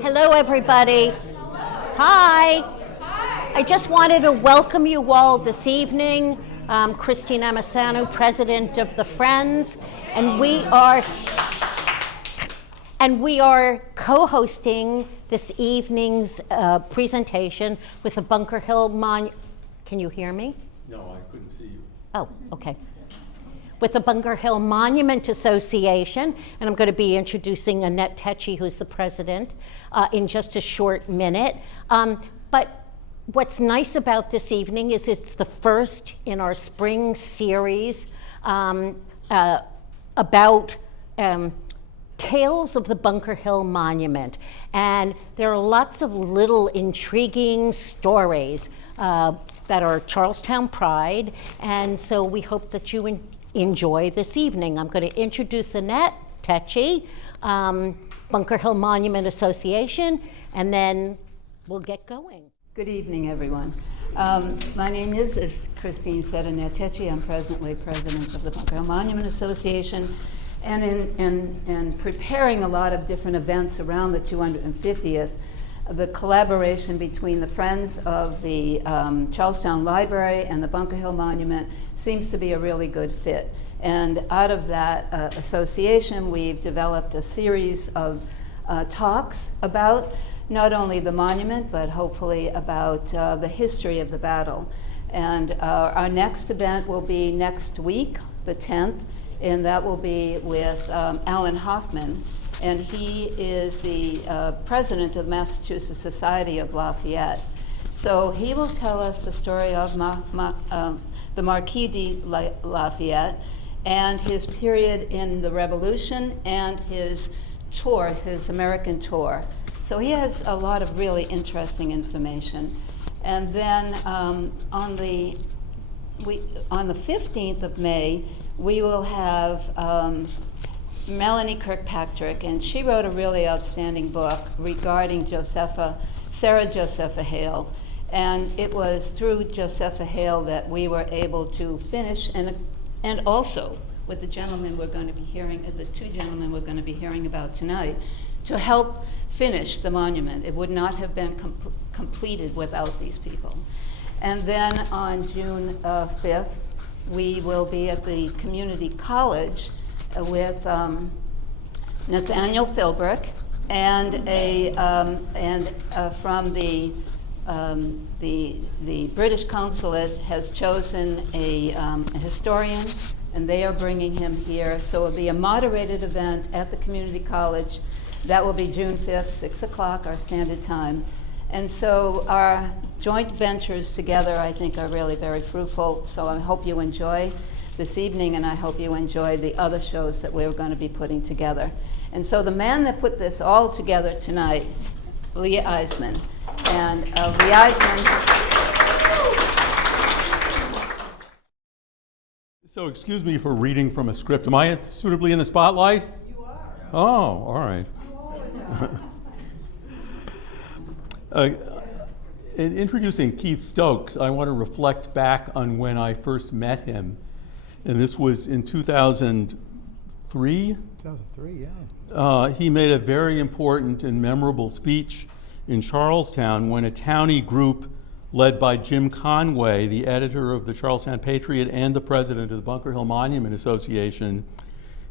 Hello, everybody. Hi. I just wanted to welcome you all this evening. Christine Amisano, president of the Friends, and we are co-hosting this evening's presentation with the Bunker Hill Monument. Can you hear me? No, I couldn't see you. Oh, okay. With the Bunker Hill Monument Association, and I'm going to be introducing Annette Tecce, who's the president, in just a short minute. But what's nice about this evening is it's the first in our spring series about Tales of the Bunker Hill Monument. And there are lots of little intriguing stories that are Charlestown pride, and so we hope that you enjoy this evening. I'm going to introduce Annette Tecce, Bunker Hill Monument Association, and then we'll get going. Good evening, everyone. My name is, as Christine said, Annette Tecce. I'm presently president of the Bunker Hill Monument Association. And in preparing a lot of different events around the 250th, the collaboration between the Friends of the Charlestown Library and the Bunker Hill Monument seems to be a really good fit. And out of that association, we've developed a series of talks about not only the monument, but hopefully about the history of the battle. And our next event will be next week, the 10th, and that will be with Alan Hoffman. And he is the president of the Massachusetts Society of Lafayette. So he will tell us the story of the Marquis de Lafayette and his period in the Revolution and his tour, his American tour. So he has a lot of really interesting information. And then on the 15th of May, we will have Melanie Kirkpatrick, and she wrote a really outstanding book regarding Sarah Josepha Hale. And it was through Josepha Hale that we were able to finish, and also with the gentleman we're going to be hearing, the two gentlemen we're going to be hearing about tonight, to help finish the monument. It would not have been completed without these people. And then on June 5th, we will be at the community college with Nathaniel Philbrick and from the British consulate has chosen a historian, and they are bringing him here. So it'll be a moderated event at the community college. That will be June 5th, 6 o'clock, our standard time. And so our joint ventures together, I think, are really very fruitful. So I hope you enjoy this evening, and I hope you enjoy the other shows that we're going to be putting together. And so the man that put this all together tonight, Lee Eiseman. And Lee Eiseman. So excuse me for reading from a script. Am I suitably in the spotlight? You are. Oh, all right. In introducing Keith Stokes, I want to reflect back on when I first met him. And this was in 2003. 2003, yeah. He made a very important and memorable speech in Charlestown when a townie group led by Jim Conway, the editor of the Charlestown Patriot and the president of the Bunker Hill Monument Association,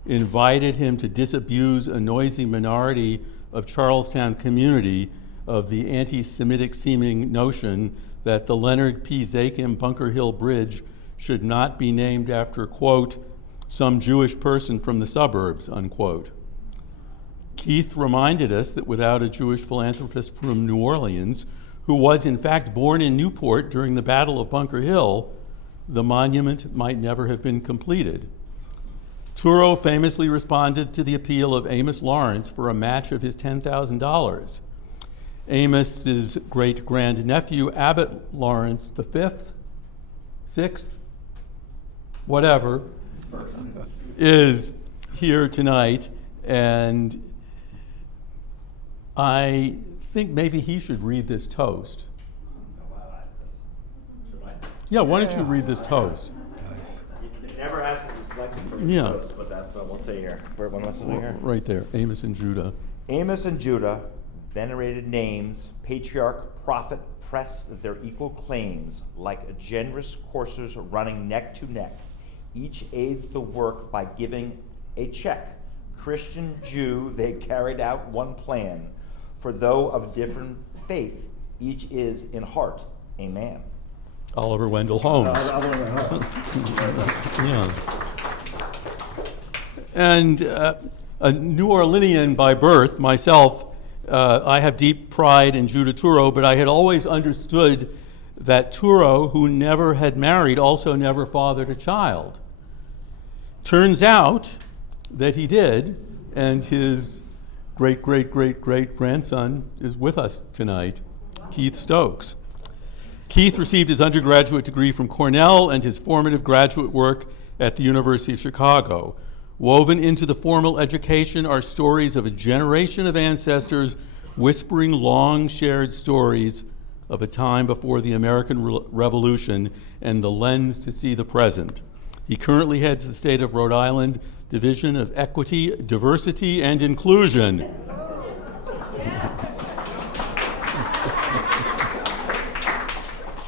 invited him to disabuse a noisy minority of Charlestown community of the anti-Semitic seeming notion that the Leonard P. Zakim Bunker Hill Bridge should not be named after, quote, some Jewish person from the suburbs, unquote. Keith reminded us that without a Jewish philanthropist from New Orleans, who was in fact born in Newport during the Battle of Bunker Hill, the monument might never have been completed. Touro famously responded to the appeal of Amos Lawrence for a match of his $10,000. Amos's great-grandnephew, Abbott Lawrence V, sixth, whatever, is here tonight, and I think maybe he should read this toast. Yeah, why don't you read this toast? Nice. He never asks his dyslexic for Yeah. toast, but that's, we'll say here. Where one wants to say here? Right there, Amos and Judah. Amos and Judah, venerated names, patriarch, prophet, press their equal claims, like generous coursers running neck to neck. Each aids the work by giving a check. Christian, Jew, they carried out one plan. For though of different faith, each is in heart a man. Oliver Wendell Holmes. Yeah. And a New Orleanian by birth, myself, I have deep pride in Judah Touro, but I had always understood that Touro, who never had married, also never fathered a child. Turns out that he did, and his great-great-great-great-grandson is with us tonight, Keith Stokes. Keith received his undergraduate degree from Cornell and his formative graduate work at the University of Chicago. Woven into the formal education are stories of a generation of ancestors whispering long shared stories of a time before the American Revolution and the lens to see the present. He currently heads the State of Rhode Island Division of Equity, Diversity, and Inclusion.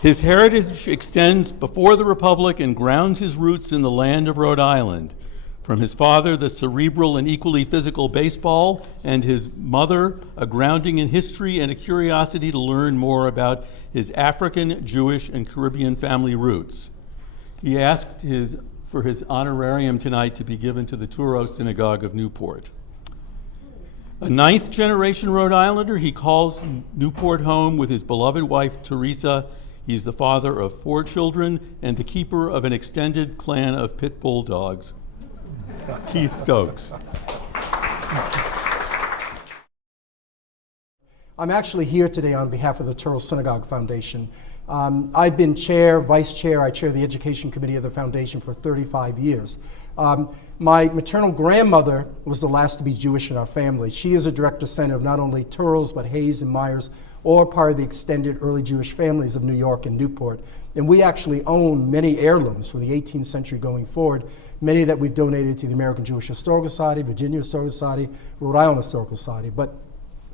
His heritage extends before the Republic and grounds his roots in the land of Rhode Island. From his father, the cerebral and equally physical baseball, and his mother, a grounding in history and a curiosity to learn more about his African, Jewish, and Caribbean family roots. He asked for his honorarium tonight to be given to the Touro Synagogue of Newport. A ninth-generation Rhode Islander, he calls Newport home with his beloved wife, Teresa. He's the father of 4 children and the keeper of an extended clan of pit bull dogs. Keith Stokes. I'm actually here today on behalf of the Touro Synagogue Foundation. I've been chair, vice chair, I chair the education committee of the foundation for 35 years. My maternal grandmother was the last to be Jewish in our family. She is a direct descendant of not only Touros, but Hayes and Myers, all part of the extended early Jewish families of New York and Newport. And we actually own many heirlooms from the 18th century going forward, many that we've donated to the American Jewish Historical Society, Virginia Historical Society, Rhode Island Historical Society. But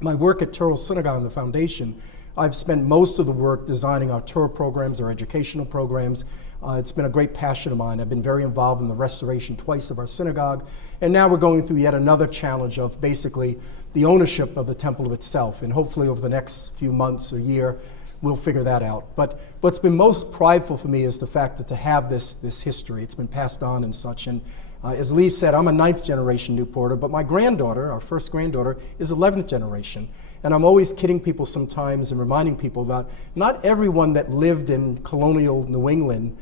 my work at Touro Synagogue and the foundation, I've spent most of the work designing our tour programs, our educational programs. It's been a great passion of mine. I've been very involved in the restoration twice of our synagogue. And now we're going through yet another challenge of basically the ownership of the temple of itself. And hopefully over the next few months or year, we'll figure that out. But what's been most prideful for me is the fact that to have this history, it's been passed on and such. And as Lee said, I'm a 9th generation Newporter, but my granddaughter, our first granddaughter, is 11th generation. And I'm always kidding people sometimes and reminding people that not everyone that lived in colonial New England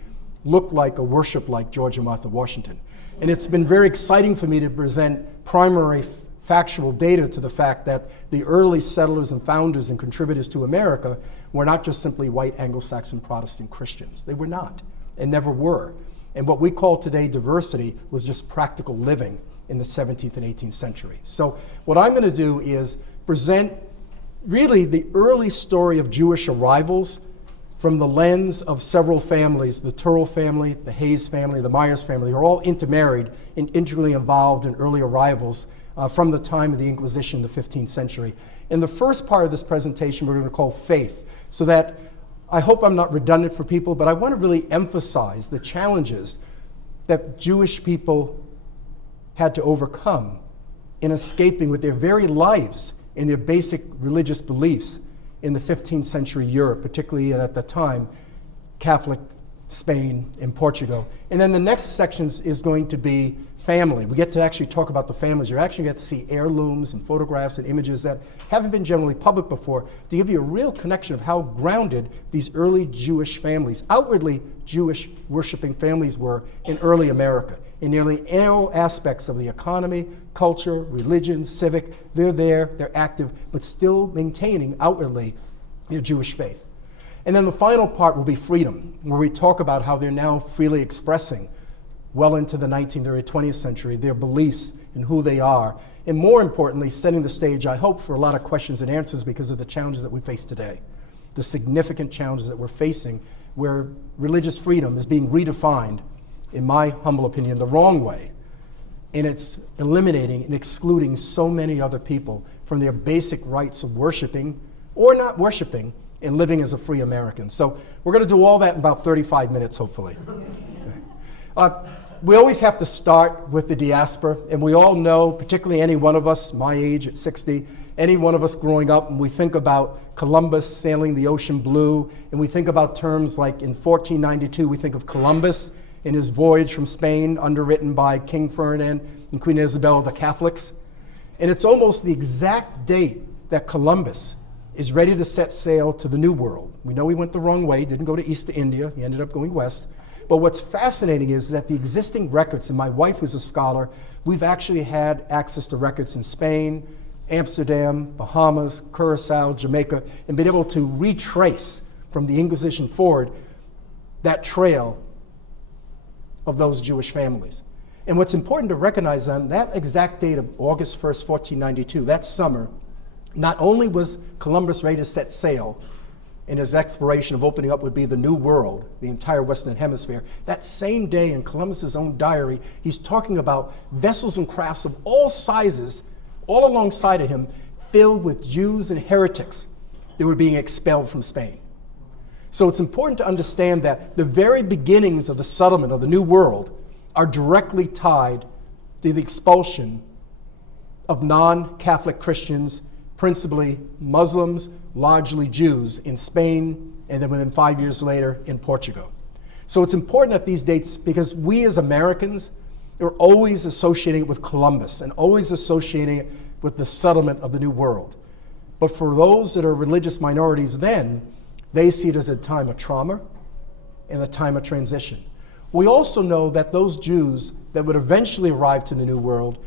looked like or worshiped like George and Martha Washington. And it's been very exciting for me to present primary factual data to the fact that the early settlers and founders and contributors to America were not just simply white Anglo-Saxon Protestant Christians. They were not and never were. And what we call today diversity was just practical living in the 17th and 18th century. So what I'm going to do is present really the early story of Jewish arrivals from the lens of several families, the Touro family, the Hayes family, the Myers family, who are all intermarried and integrally involved in early arrivals from the time of the Inquisition in the 15th century. In the first part of this presentation, we're going to call faith, so that I hope I'm not redundant for people, but I want to really emphasize the challenges that Jewish people had to overcome in escaping with their very lives and their basic religious beliefs in the 15th century Europe, particularly at the time, Catholic Spain and Portugal. And then the next section is going to be family. We get to actually talk about the families. You actually get to see heirlooms and photographs and images that haven't been generally public before to give you a real connection of how grounded these early Jewish families, outwardly Jewish worshiping families, were in early America. In nearly all aspects of the economy, culture, religion, civic, they're there, they're active, but still maintaining outwardly their Jewish faith. And then the final part will be freedom, where we talk about how they're now freely expressing well into the 19th or 20th century, their beliefs and who they are. And more importantly, setting the stage, I hope, for a lot of questions and answers because of the challenges that we face today. The significant challenges that we're facing where religious freedom is being redefined, in my humble opinion, the wrong way. and it's eliminating and excluding so many other people from their basic rights of worshiping or not worshiping and living as a free American. So we're going to do all that in about 35 minutes, hopefully. We always have to start with the diaspora, and we all know, particularly any one of us, my age at 60, any one of us growing up, and we think about Columbus sailing the ocean blue, and we think about terms like in 1492, we think of Columbus and his voyage from Spain, underwritten by King Ferdinand and Queen Isabella, the Catholics. And it's almost the exact date that Columbus is ready to set sail to the New World. We know he went the wrong way, didn't go to East to India, he ended up going west. But what's fascinating is that the existing records, and my wife who's a scholar, we've actually had access to records in Spain, Amsterdam, Bahamas, Curacao, Jamaica, and been able to retrace from the Inquisition forward that trail of those Jewish families. And what's important to recognize on that exact date of August 1st, 1492, that summer, not only was Columbus ready to set sail, and his exploration of opening up would be the New World, the entire Western Hemisphere. That same day in Columbus's own diary, he's talking about vessels and crafts of all sizes, all alongside of him, filled with Jews and heretics that were being expelled from Spain. So it's important to understand that the very beginnings of the settlement of the New World are directly tied to the expulsion of non-Catholic Christians, principally Muslims, largely Jews, in Spain, and then within 5 years later in Portugal. So it's important at these dates because we as Americans are always associating it with Columbus and always associating it with the settlement of the New World. But for those that are religious minorities then, they see it as a time of trauma and a time of transition. We also know that those Jews that would eventually arrive to the New World,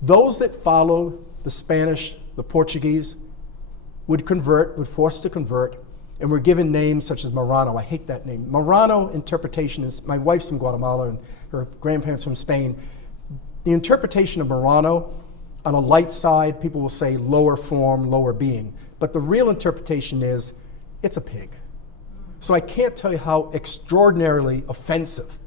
those that follow the Spanish, the Portuguese, would convert, would force to convert, and were given names such as Marrano. I hate that name. Marrano interpretation is, my wife's from Guatemala and her grandparents from Spain. The interpretation of Marrano, on a light side, people will say lower form, lower being. But the real interpretation is, it's a pig. So I can't tell you how extraordinarily offensive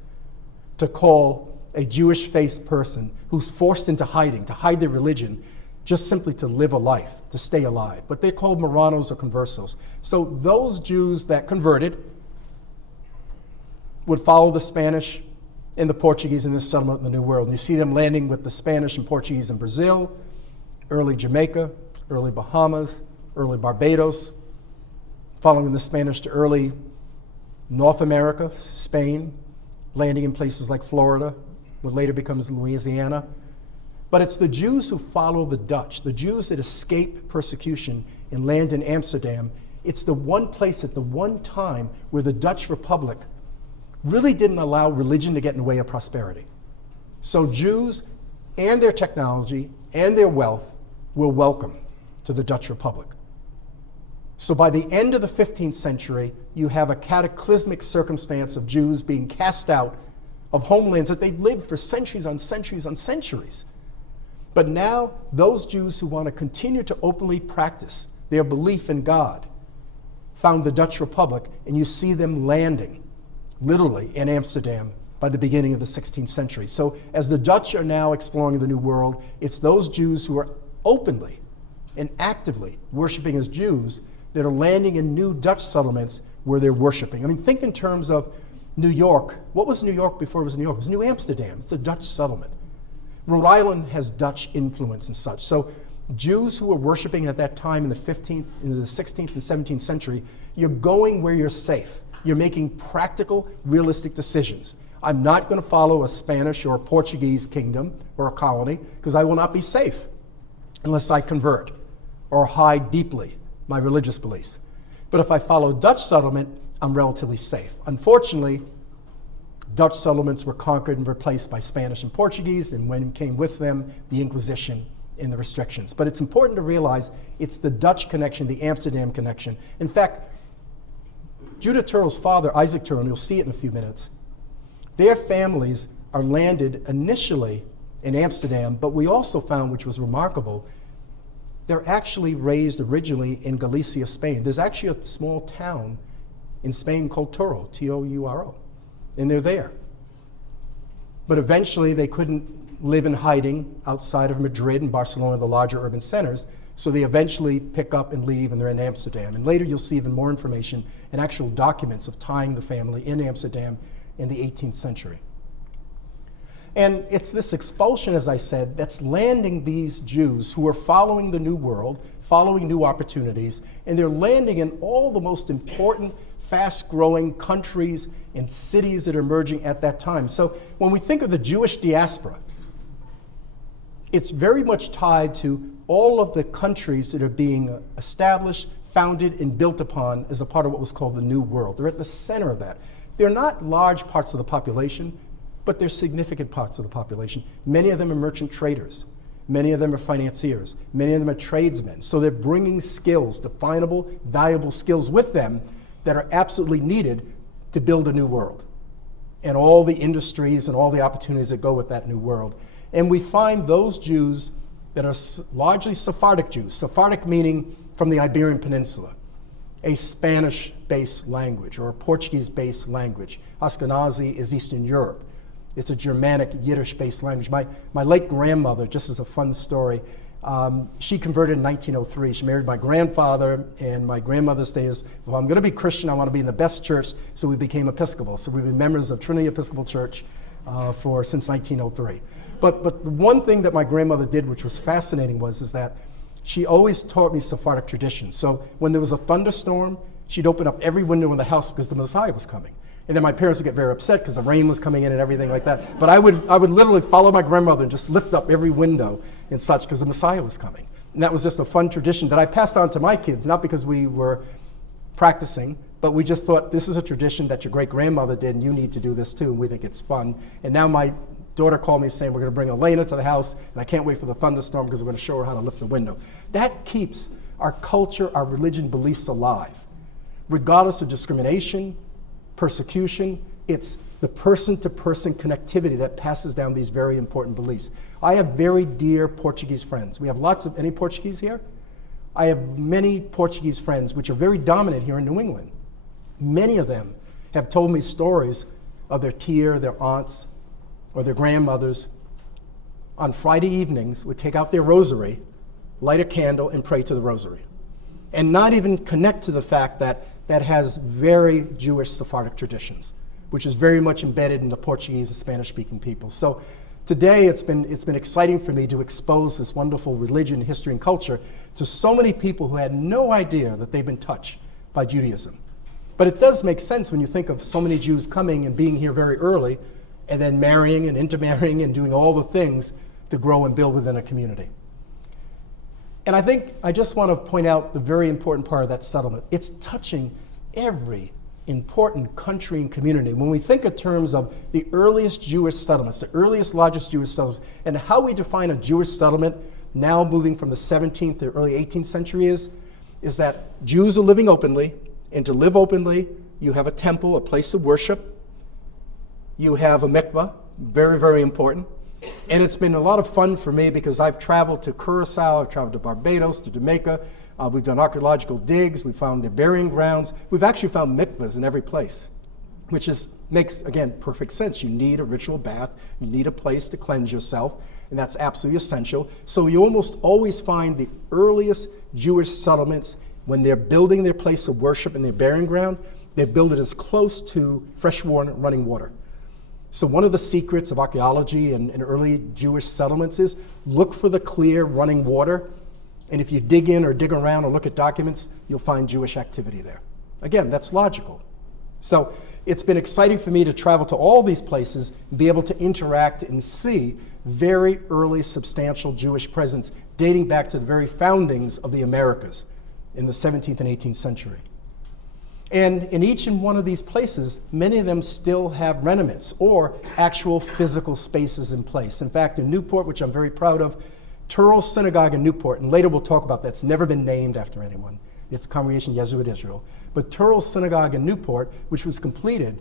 to call a Jewish-faced person who's forced into hiding, to hide their religion, just simply to live a life, to stay alive. But they're called Marranos or conversos. So those Jews that converted would follow the Spanish and the Portuguese in this settlement in the New World. And you see them landing with the Spanish and Portuguese in Brazil, early Jamaica, early Bahamas, early Barbados, following the Spanish to early North America, Spain, landing in places like Florida, what later becomes Louisiana. But it's the Jews who follow the Dutch, the Jews that escape persecution and land in Amsterdam. It's the one place at the one time where the Dutch Republic really didn't allow religion to get in the way of prosperity. So Jews and their technology and their wealth were welcome to the Dutch Republic. So by the end of the 15th century, you have a cataclysmic circumstance of Jews being cast out of homelands that they'd lived for centuries on centuries on centuries. But now, those Jews who want to continue to openly practice their belief in God found the Dutch Republic, and you see them landing, literally, in Amsterdam by the beginning of the 16th century. So as the Dutch are now exploring the New World, it's those Jews who are openly and actively worshiping as Jews that are landing in new Dutch settlements where they're worshiping. I mean, think in terms of New York. What was New York before it was New York? It was New Amsterdam. It's a Dutch settlement. Rhode Island has Dutch influence and such. So Jews who were worshiping at that time in the 15th, in the 16th and 17th century, you're going where you're safe. You're making practical, realistic decisions. I'm not going to follow a Spanish or a Portuguese kingdom or a colony because I will not be safe unless I convert or hide deeply my religious beliefs. But if I follow Dutch settlement, I'm relatively safe. Unfortunately, Dutch settlements were conquered and replaced by Spanish and Portuguese, and when came with them, the Inquisition and the restrictions. But it's important to realize it's the Dutch connection, the Amsterdam connection. In fact, Judah Touro's father, Isaac Touro, and you'll see it in a few minutes, their families are landed initially in Amsterdam, but we also found, which was remarkable, they're actually raised originally in Galicia, Spain. There's actually a small town in Spain called Touro, T-O-U-R-O, and they're there. But eventually they couldn't live in hiding outside of Madrid and Barcelona, the larger urban centers. So they eventually pick up and leave, and they're in Amsterdam. And later you'll see even more information and actual documents of tying the family in Amsterdam in the 18th century. And it's this expulsion, as I said, that's landing these Jews who are following the New World, following new opportunities, and they're landing in all the most important, fast-growing countries and cities that are emerging at that time. So when we think of the Jewish diaspora, it's very much tied to all of the countries that are being established, founded, and built upon as a part of what was called the New World. They're at the center of that. They're not large parts of the population, but they're significant parts of the population. Many of them are merchant traders. Many of them are financiers. Many of them are tradesmen. So they're bringing skills, definable, valuable skills with them that are absolutely needed to build a new world and all the industries and all the opportunities that go with that new world. And we find those Jews that are largely Sephardic Jews, Sephardic meaning from the Iberian Peninsula, a Spanish-based language or a Portuguese-based language. Ashkenazi is Eastern Europe. It's a Germanic, Yiddish-based language. My late grandmother, just as a fun story, she converted in 1903. She married my grandfather, and my grandmother's thing is, well, I'm going to be Christian, I want to be in the best church, so we became Episcopal. So we've been members of Trinity Episcopal Church since 1903. But the one thing that my grandmother did, which was fascinating, is that she always taught me Sephardic tradition. So when there was a thunderstorm, she'd open up every window in the house because the Messiah was coming. And then my parents would get very upset because the rain was coming in and everything like that. But I would literally follow my grandmother and just lift up every window and such because the Messiah was coming. And that was just a fun tradition that I passed on to my kids, not because we were practicing, but we just thought this is a tradition that your great-grandmother did and you need to do this too, and we think it's fun. And now my daughter called me saying we're going to bring Elena to the house and I can't wait for the thunderstorm because we're going to show her how to lift the window. That keeps our culture, our religion beliefs alive. Regardless of discrimination, persecution, it's the person-to-person connectivity that passes down these very important beliefs. I have very dear Portuguese friends. We have any Portuguese here? I have many Portuguese friends which are very dominant here in New England. Many of them have told me stories of their tia, their aunts, or their grandmothers on Friday evenings would take out their rosary, light a candle, and pray to the rosary. And not even connect to the fact that that has very Jewish Sephardic traditions, which is very much embedded in the Portuguese and Spanish-speaking people. So today it's been exciting for me to expose this wonderful religion, history, and culture to so many people who had no idea that they've been touched by Judaism. But it does make sense when you think of so many Jews coming and being here very early and then marrying and intermarrying and doing all the things to grow and build within a community. And I think I just want to point out the very important part of that settlement. It's touching every important country and community. When we think in terms of the earliest Jewish settlements, the earliest, largest Jewish settlements, and how we define a Jewish settlement now moving from the 17th to early 18th century is that Jews are living openly, and to live openly, you have a temple, a place of worship. You have a mikvah, very, very important. And it's been a lot of fun for me because I've traveled to Curacao, I've traveled to Barbados, to Jamaica. We've done archaeological digs, we found their burying grounds. We've actually found mikvahs in every place, which makes, again, perfect sense. You need a ritual bath, you need a place to cleanse yourself, and that's absolutely essential. So you almost always find the earliest Jewish settlements, when they're building their place of worship and their burying ground, they build it as close to fresh water, running water. So one of the secrets of archaeology and early Jewish settlements is look for the clear running water. And if you dig in or dig around or look at documents, you'll find Jewish activity there. Again, that's logical. So it's been exciting for me to travel to all these places and be able to interact and see very early substantial Jewish presence dating back to the very foundings of the Americas in the 17th and 18th century. And in each and one of these places, many of them still have remnants or actual physical spaces in place. In fact, in Newport, which I'm very proud of, Touro Synagogue in Newport, and later we'll talk about that, it's never been named after anyone. It's Congregation Jesuit Israel. But Touro Synagogue in Newport, which was completed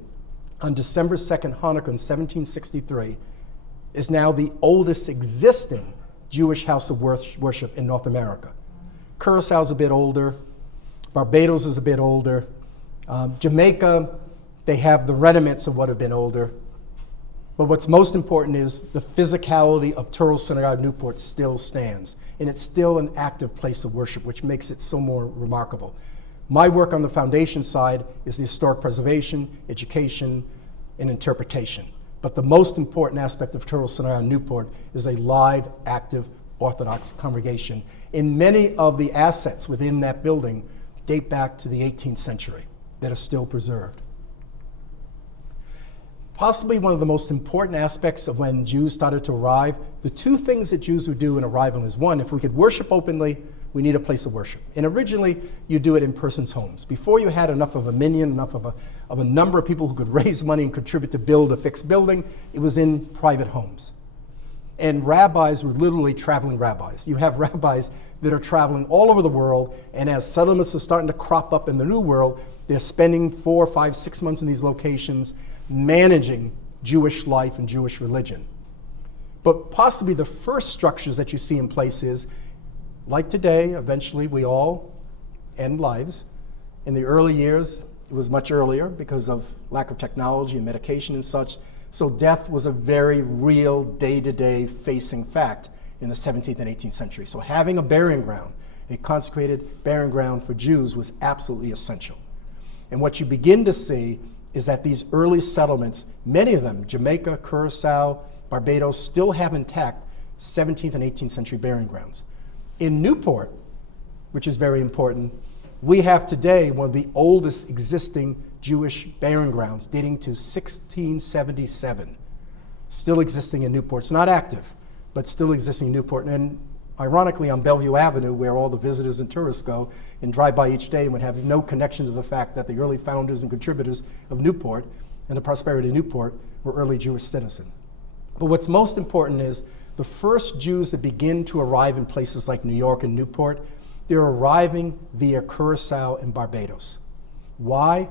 on December 2nd, Hanukkah in 1763, is now the oldest existing Jewish house of worship in North America. Curaçao's a bit older, Barbados is a bit older, Jamaica, they have the remnants of what have been older. But what's most important is the physicality of Touro Synagogue Newport still stands, and it's still an active place of worship, which makes it so more remarkable. My work on the foundation side is the historic preservation, education, and interpretation. But the most important aspect of Touro Synagogue Newport is a live, active Orthodox congregation. And many of the assets within that building date back to the 18th century that are still preserved. Possibly one of the most important aspects of when Jews started to arrive, the two things that Jews would do in arrival is, one, if we could worship openly, we need a place of worship. And originally, you do it in persons' homes. Before you had enough of a minion, enough of a number of people who could raise money and contribute to build a fixed building, it was in private homes. And rabbis were literally traveling rabbis. You have rabbis that are traveling all over the world, and as settlements are starting to crop up in the New World, they're spending 4, 5, 6 months in these locations managing Jewish life and Jewish religion. But possibly the first structures that you see in place is, like today, eventually we all end lives. In the early years, it was much earlier because of lack of technology and medication and such. So death was a very real day-to-day facing fact in the 17th and 18th century. So having a burying ground, a consecrated burying ground for Jews, was absolutely essential. And what you begin to see is that these early settlements, many of them, Jamaica, Curacao, Barbados, still have intact 17th and 18th century burying grounds. In Newport, which is very important, we have today one of the oldest existing Jewish burying grounds, dating to 1677, still existing in Newport. It's not active, but still existing in Newport. And ironically, on Bellevue Avenue, where all the visitors and tourists go and drive by each day, and would have no connection to the fact that the early founders and contributors of Newport and the prosperity of Newport were early Jewish citizens. But what's most important is the first Jews that begin to arrive in places like New York and Newport, they're arriving via Curacao and Barbados. Why?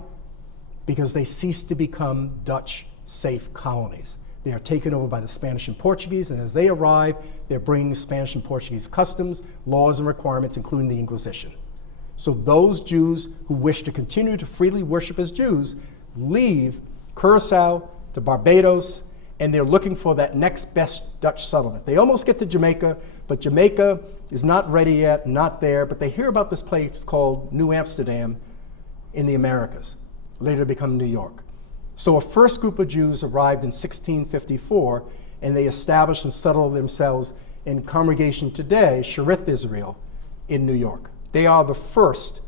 Because they cease to become Dutch safe colonies. They are taken over by the Spanish and Portuguese, and as they arrive, they're bringing Spanish and Portuguese customs, laws, and requirements, including the Inquisition. So those Jews who wish to continue to freely worship as Jews leave Curacao to Barbados, and they're looking for that next best Dutch settlement. They almost get to Jamaica, but Jamaica is not ready yet, not there, but they hear about this place called New Amsterdam in the Americas, later to become New York. So a first group of Jews arrived in 1654, and they established and settled themselves in congregation today, Sharith Israel, in New York. They are the first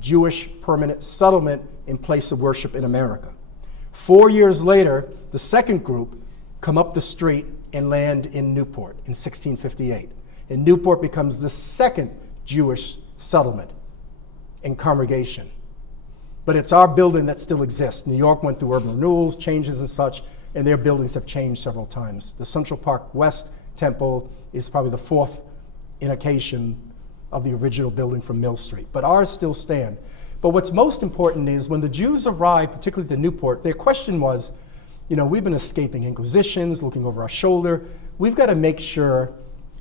Jewish permanent settlement in place of worship in America. 4 years later, the second group come up the street and land in Newport in 1658. And Newport becomes the second Jewish settlement and congregation. But it's our building that still exists. New York went through urban renewals, changes and such, and their buildings have changed several times. The Central Park West Temple is probably the fourth incarnation of the original building from Mill Street, but ours still stand. But what's most important is when the Jews arrived, particularly to Newport, their question was, we've been escaping inquisitions, looking over our shoulder. We've got to make sure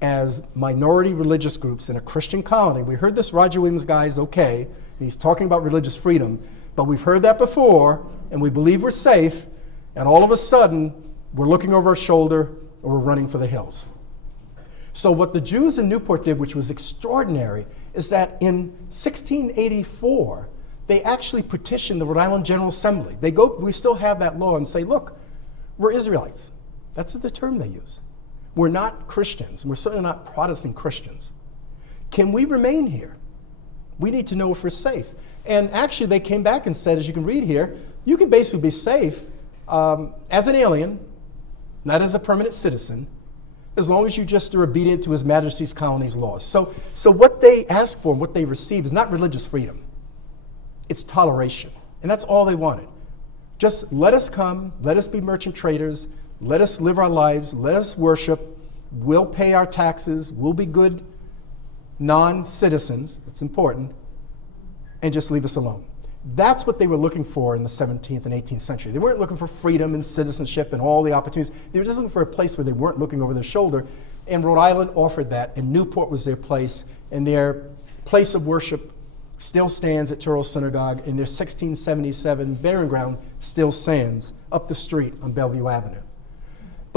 as minority religious groups in a Christian colony, we heard this Roger Williams guy is okay, and he's talking about religious freedom, but we've heard that before, and we believe we're safe, and all of a sudden, we're looking over our shoulder, or we're running for the hills. So what the Jews in Newport did, which was extraordinary, is that in 1684, they actually petitioned the Rhode Island General Assembly. We still have that law, and say, look, we're Israelites. That's the term they use. We're not Christians, and we're certainly not Protestant Christians. Can we remain here? We need to know if we're safe. And actually, they came back and said, as you can read here, you can basically be safe as an alien, not as a permanent citizen, as long as you just are obedient to His Majesty's colony's laws. So what they asked for, what they received, is not religious freedom. It's toleration. And that's all they wanted. Just let us come, let us be merchant traders, let us live our lives, let us worship, we'll pay our taxes, we'll be good non-citizens, it's important, and just leave us alone. That's what they were looking for in the 17th and 18th century. They weren't looking for freedom and citizenship and all the opportunities. They were just looking for a place where they weren't looking over their shoulder. And Rhode Island offered that, and Newport was their place. And their place of worship still stands at Touro Synagogue, and their 1677 burying ground still stands up the street on Bellevue Avenue.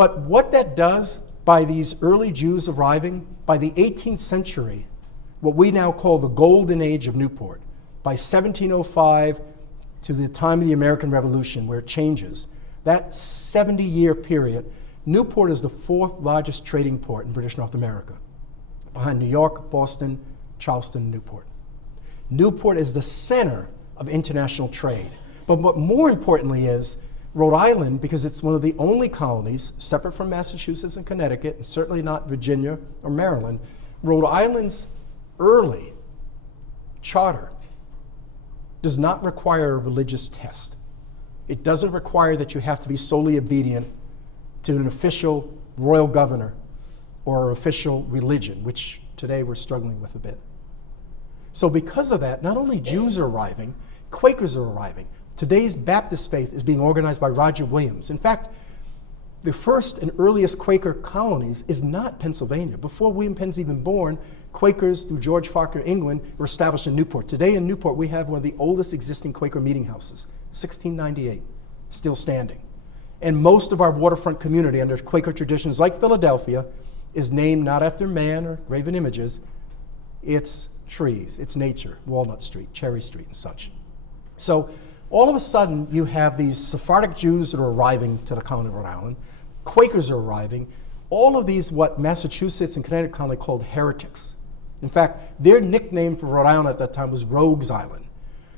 But what that does by these early Jews arriving, by the 18th century, what we now call the golden age of Newport, by 1705 to the time of the American Revolution, where it changes, that 70-year period, Newport is the 4th largest trading port in British North America, behind New York, Boston, Charleston, Newport. Newport is the center of international trade. But what more importantly is Rhode Island, because it's one of the only colonies, separate from Massachusetts and Connecticut, and certainly not Virginia or Maryland, Rhode Island's early charter does not require a religious test. It doesn't require that you have to be solely obedient to an official royal governor or official religion, which today we're struggling with a bit. So because of that, not only Jews are arriving, Quakers are arriving. Today's Baptist faith is being organized by Roger Williams. In fact, the first and earliest Quaker colonies is not Pennsylvania. Before William Penn's even born, Quakers through George Farquhar, England, were established in Newport. Today in Newport, we have one of the oldest existing Quaker meeting houses, 1698, still standing. And most of our waterfront community under Quaker traditions like Philadelphia is named not after man or graven images, it's trees, it's nature, Walnut Street, Cherry Street and such. So all of a sudden you have these Sephardic Jews that are arriving to the colony of Rhode Island, Quakers are arriving, all of these what Massachusetts and Connecticut colony called heretics. In fact, their nickname for Rhode Island at that time was Rogues Island.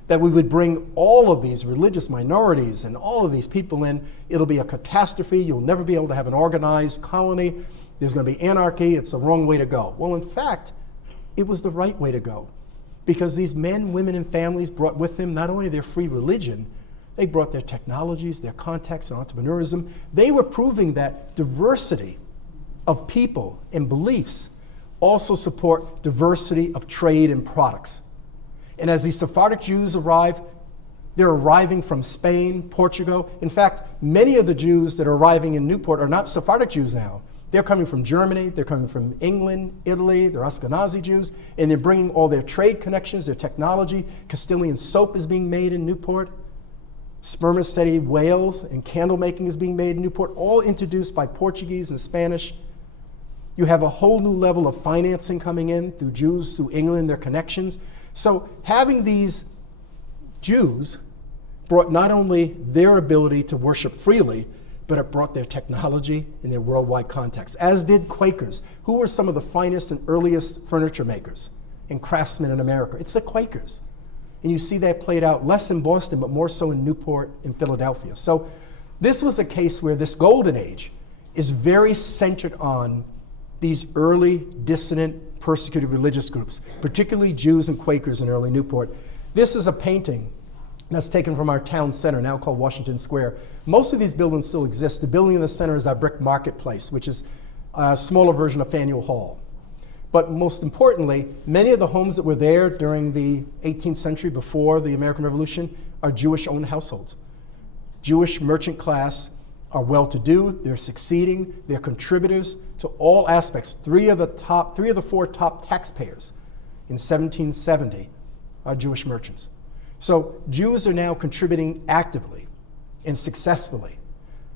That we would bring all of these religious minorities and all of these people in, it'll be a catastrophe, you'll never be able to have an organized colony, there's going to be anarchy, it's the wrong way to go. Well, in fact, it was the right way to go, because these men, women, and families brought with them not only their free religion, they brought their technologies, their contacts, and entrepreneurism. They were proving that diversity of people and beliefs also support diversity of trade and products. And as these Sephardic Jews arrive, they're arriving from Spain, Portugal. In fact, many of the Jews that are arriving in Newport are not Sephardic Jews now. They're coming from Germany, they're coming from England, Italy, they're Ashkenazi Jews, and they're bringing all their trade connections, their technology. Castilian soap is being made in Newport. Spermaceti whales and candle making is being made in Newport, all introduced by Portuguese and Spanish. You have a whole new level of financing coming in through Jews, through England, their connections. So having these Jews brought not only their ability to worship freely, but it brought their technology and their worldwide contacts, as did Quakers, who were some of the finest and earliest furniture makers and craftsmen in America. It's the Quakers. And you see that played out less in Boston, but more so in Newport and Philadelphia. So this was a case where this golden age is very centered on these early dissident, persecuted religious groups, particularly Jews and Quakers in early Newport. This is a painting that's taken from our town center, now called Washington Square. Most of these buildings still exist. The building in the center is our brick marketplace, which is a smaller version of Faneuil Hall. But most importantly, many of the homes that were there during the 18th century before the American Revolution are Jewish-owned households. Jewish merchant class are well-to-do, they're succeeding, they're contributors to all aspects. Three of the four top taxpayers in 1770 are Jewish merchants. So Jews are now contributing actively and successfully.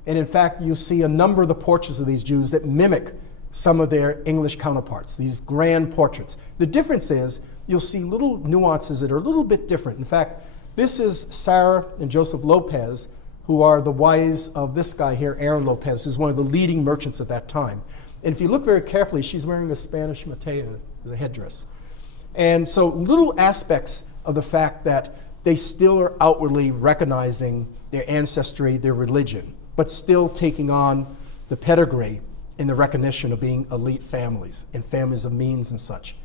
And in fact, you see a number of the portraits of these Jews that mimic some of their English counterparts, these grand portraits. The difference is you'll see little nuances that are a little bit different. In fact, this is Sarah and Joseph Lopez, who are the wives of this guy here, Aaron Lopez, who's one of the leading merchants at that time. And if you look very carefully, she's wearing a Spanish mateo as a headdress. And so little aspects of the fact that they still are outwardly recognizing their ancestry, their religion, but still taking on the pedigree and the recognition of being elite families and families of means and such.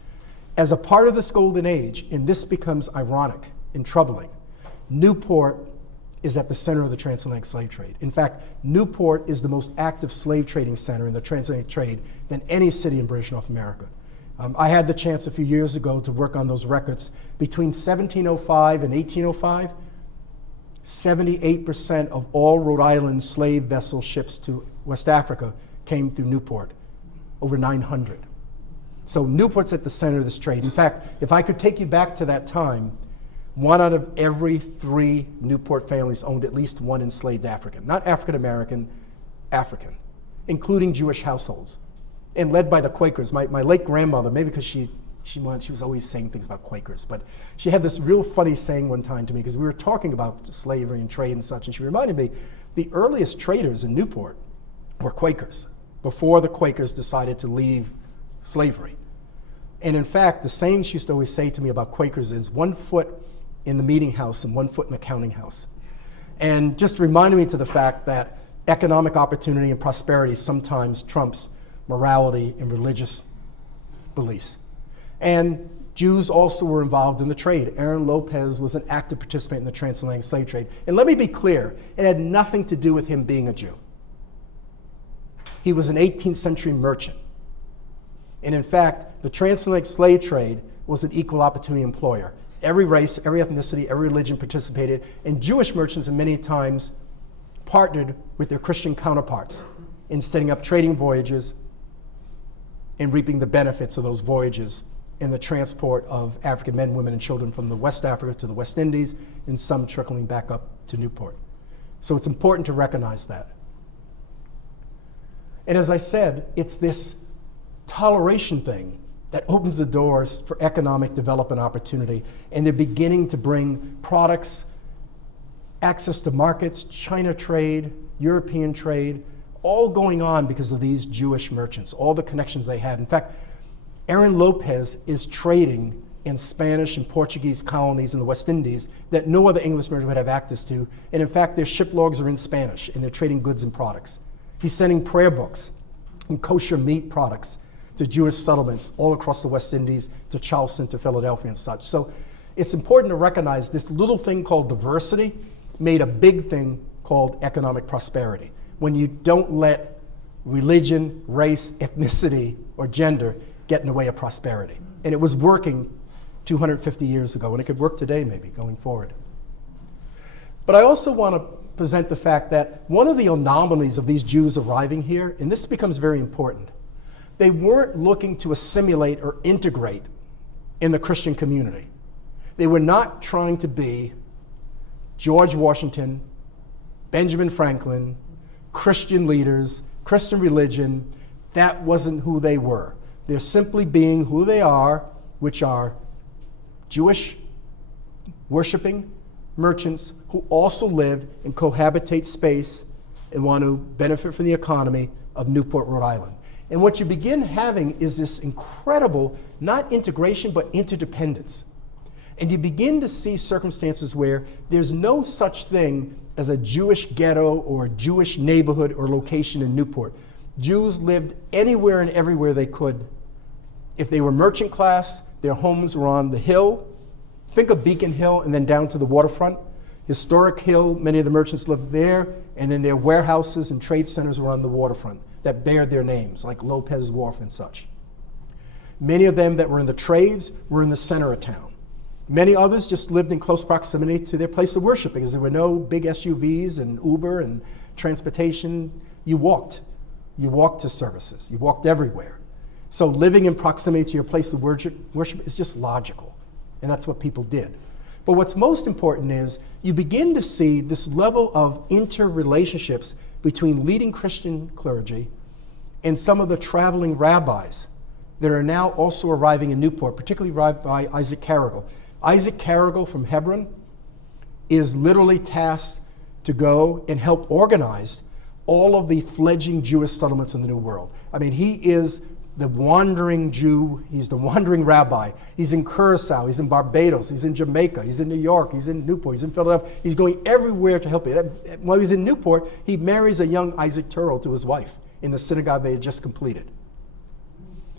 As a part of this golden age, and this becomes ironic and troubling, Newport is at the center of the transatlantic slave trade. In fact, Newport is the most active slave trading center in the transatlantic trade than any city in British North America. I had the chance a few years ago to work on those records. Between 1705 and 1805, 78% of all Rhode Island slave vessel ships to West Africa came through Newport, over 900. So Newport's at the center of this trade. In fact, if I could take you back to that time, 1 out of every 3 Newport families owned at least one enslaved African. Not African American, African. including Jewish households, and led by the Quakers. My late grandmother, maybe because she was always saying things about Quakers, but she had this real funny saying one time to me, because we were talking about slavery and trade and such, and she reminded me the earliest traders in Newport were Quakers, before the Quakers decided to leave slavery. And in fact, the saying she used to always say to me about Quakers is 1 foot in the meeting house and 1 foot in the counting house. And just reminded me to the fact that economic opportunity and prosperity sometimes trumps morality and religious beliefs. And Jews also were involved in the trade. Aaron Lopez was an active participant in the transatlantic slave trade. And let me be clear, it had nothing to do with him being a Jew. He was an 18th century merchant. And in fact, the transatlantic slave trade was an equal opportunity employer. Every race, every ethnicity, every religion participated, and Jewish merchants many times partnered with their Christian counterparts in setting up trading voyages and reaping the benefits of those voyages in the transport of African men, women, and children from the West Africa to the West Indies, and some trickling back up to Newport. So it's important to recognize that. And as I said, it's this toleration thing that opens the doors for economic development opportunity, and they're beginning to bring products, access to markets, China trade, European trade, all going on because of these Jewish merchants, all the connections they had. In fact, Aaron Lopez is trading in Spanish and Portuguese colonies in the West Indies that no other English merchant would have access to, and in fact, their ship logs are in Spanish, and they're trading goods and products. He's sending prayer books and kosher meat products to Jewish settlements all across the West Indies, to Charleston, to Philadelphia and such. So it's important to recognize this little thing called diversity made a big thing called economic prosperity. When you don't let religion, race, ethnicity, or gender get in the way of prosperity. And it was working 250 years ago, and it could work today maybe going forward. But I also want to present the fact that one of the anomalies of these Jews arriving here, and this becomes very important, they weren't looking to assimilate or integrate in the Christian community. They were not trying to be George Washington, Benjamin Franklin, Christian leaders, Christian religion. That wasn't who they were. They're simply being who they are, which are Jewish, worshiping merchants who also live and cohabitate space and want to benefit from the economy of Newport, Rhode Island. And what you begin having is this incredible, not integration, but interdependence. And you begin to see circumstances where there's no such thing as a Jewish ghetto or a Jewish neighborhood or location in Newport. Jews lived anywhere and everywhere they could. If they were merchant class, their homes were on the hill. Think of Beacon Hill and then down to the waterfront. Historic Hill, many of the merchants lived there, and then their warehouses and trade centers were on the waterfront that bared their names, like Lopez Wharf and such. Many of them that were in the trades were in the center of town. Many others just lived in close proximity to their place of worship because there were no big SUVs and Uber and transportation. You walked to services. You walked everywhere. So living in proximity to your place of worship is just logical, and that's what people did. But what's most important is you begin to see this level of interrelationships between leading Christian clergy and some of the traveling rabbis that are now also arriving in Newport, particularly Rabbi Isaac Carrigal. Isaac Carrigal from Hebron is literally tasked to go and help organize all of the fledgling Jewish settlements in the New World. I mean, he is the wandering Jew, he's the wandering rabbi. He's in Curacao, he's in Barbados, he's in Jamaica, he's in New York, he's in Newport, he's in Philadelphia. He's going everywhere to help it. While he's in Newport, he marries a young Isaac Touro to his wife in the synagogue they had just completed.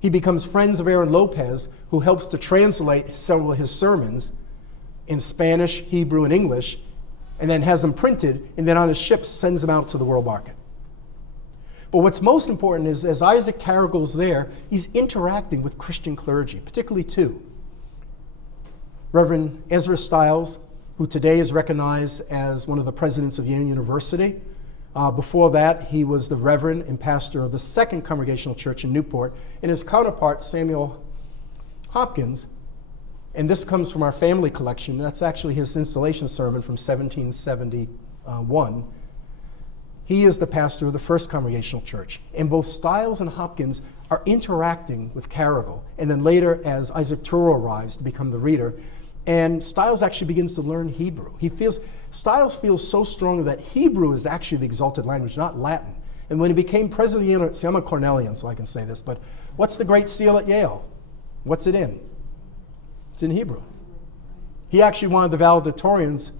He becomes friends of Aaron Lopez, who helps to translate several of his sermons in Spanish, Hebrew, and English, and then has them printed, and then on his ship sends them out to the world market. But what's most important is, as Isaac Carrigal's there, he's interacting with Christian clergy, particularly two. Reverend Ezra Stiles, who today is recognized as one of the presidents of Yale University. Before that, he was the reverend and pastor of the Second Congregational Church in Newport, and his counterpart, Samuel Hopkins, and this comes from our family collection. That's actually his installation sermon from 1771. He is the pastor of the First Congregational Church. And both Stiles and Hopkins are interacting with Carrigal. And then later, as Isaac Touro arrives to become the reader, and Stiles actually begins to learn Hebrew. Stiles feels so strongly that Hebrew is actually the exalted language, not Latin. And when he became president of the university, I'm a Cornellian, so I can say this, but what's the Great Seal at Yale? What's it in? It's in Hebrew. He actually wanted the valedictorians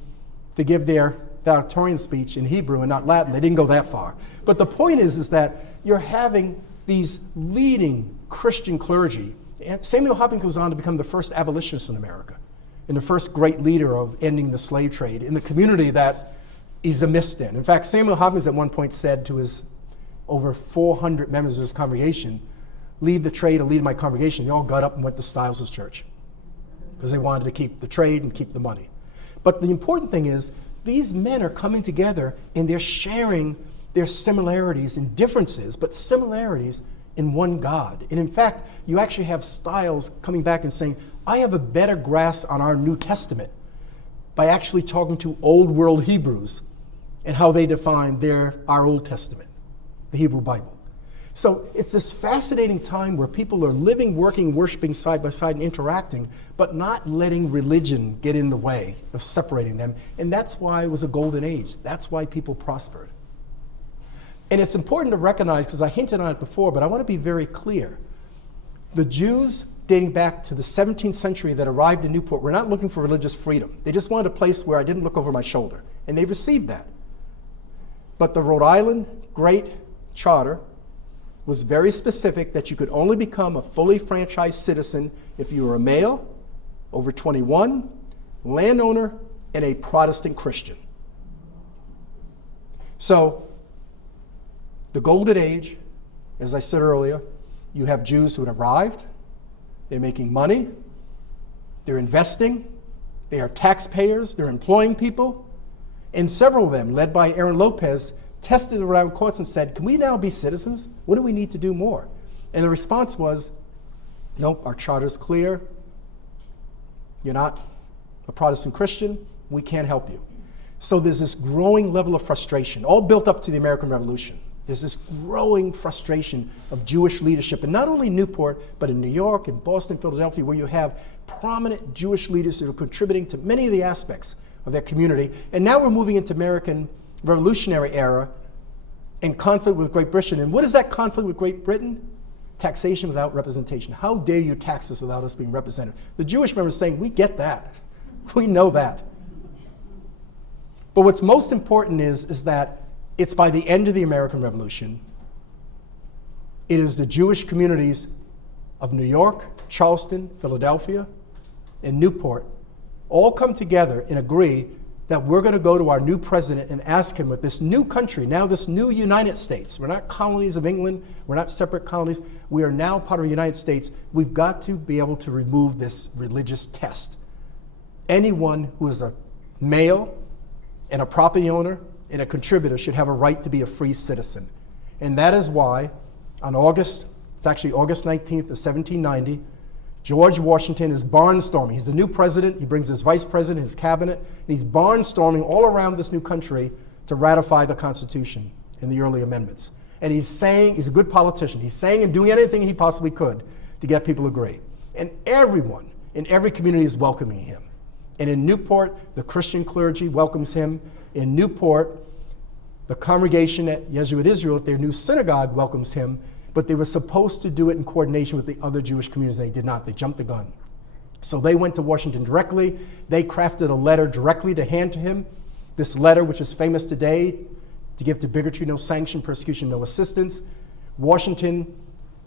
to give their valedictorian speech in Hebrew and not Latin. They didn't go that far. But the point is that you're having these leading Christian clergy. And Samuel Hopkins goes on to become the first abolitionist in America and the first great leader of ending the slave trade in the community that he's amidst in. In fact, Samuel Hopkins at one point said to his over 400 members of his congregation, leave the trade and leave my congregation. They all got up and went to Stiles' church because they wanted to keep the trade and keep the money. But the important thing is these men are coming together and they're sharing their similarities and differences, but similarities in one God. And in fact, you actually have Stiles coming back and saying, I have a better grasp on our New Testament by actually talking to Old World Hebrews and how they define our Old Testament, the Hebrew Bible. So it's this fascinating time where people are living, working, worshiping side by side and interacting, but not letting religion get in the way of separating them. And that's why it was a golden age. That's why people prospered. And it's important to recognize, because I hinted on it before, but I want to be very clear. The Jews dating back to the 17th century that arrived in Newport were not looking for religious freedom. They just wanted a place where I didn't look over my shoulder. And they received that. But the Rhode Island Great Charter was very specific that you could only become a fully franchised citizen if you were a male, over 21, landowner, and a Protestant Christian. So, the golden age, as I said earlier, you have Jews who had arrived, they're making money, they're investing, they are taxpayers, they're employing people, and several of them, led by Aaron Lopez, tested around courts and said, can we now be citizens? What do we need to do more? And the response was, nope, our charter's clear. You're not a Protestant Christian. We can't help you. So there's this growing level of frustration, all built up to the American Revolution. There's this growing frustration of Jewish leadership, and not only Newport, but in New York and Boston, Philadelphia, where you have prominent Jewish leaders who are contributing to many of the aspects of their community. And now we're moving into American Revolutionary era and conflict with Great Britain. And what is that conflict with Great Britain? Taxation without representation. How dare you tax us without us being represented? The Jewish members saying, we get that. We know that. But what's most important is that it's by the end of the American Revolution, it is the Jewish communities of New York, Charleston, Philadelphia, and Newport all come together and agree that we're going to go to our new president and ask him with this new country, now this new United States. We're not colonies of England. We're not separate colonies. We are now part of the United States. We've got to be able to remove this religious test. Anyone who is a male and a property owner and a contributor should have a right to be a free citizen. And that is why on it's actually August 19th of 1790, George Washington is barnstorming. He's the new president. He brings his vice president, his cabinet, and he's barnstorming all around this new country to ratify the Constitution and the early amendments. And he's saying, he's a good politician. He's saying and doing anything he possibly could to get people to agree. And everyone in every community is welcoming him. And in Newport, the Christian clergy welcomes him. In Newport, the congregation at Jesuit Israel, their new synagogue, welcomes him. But they were supposed to do it in coordination with the other Jewish communities, and they did not. They jumped the gun. So they went to Washington directly. They crafted a letter directly to hand to him. This letter, which is famous today, to give to bigotry no sanction, persecution no assistance. Washington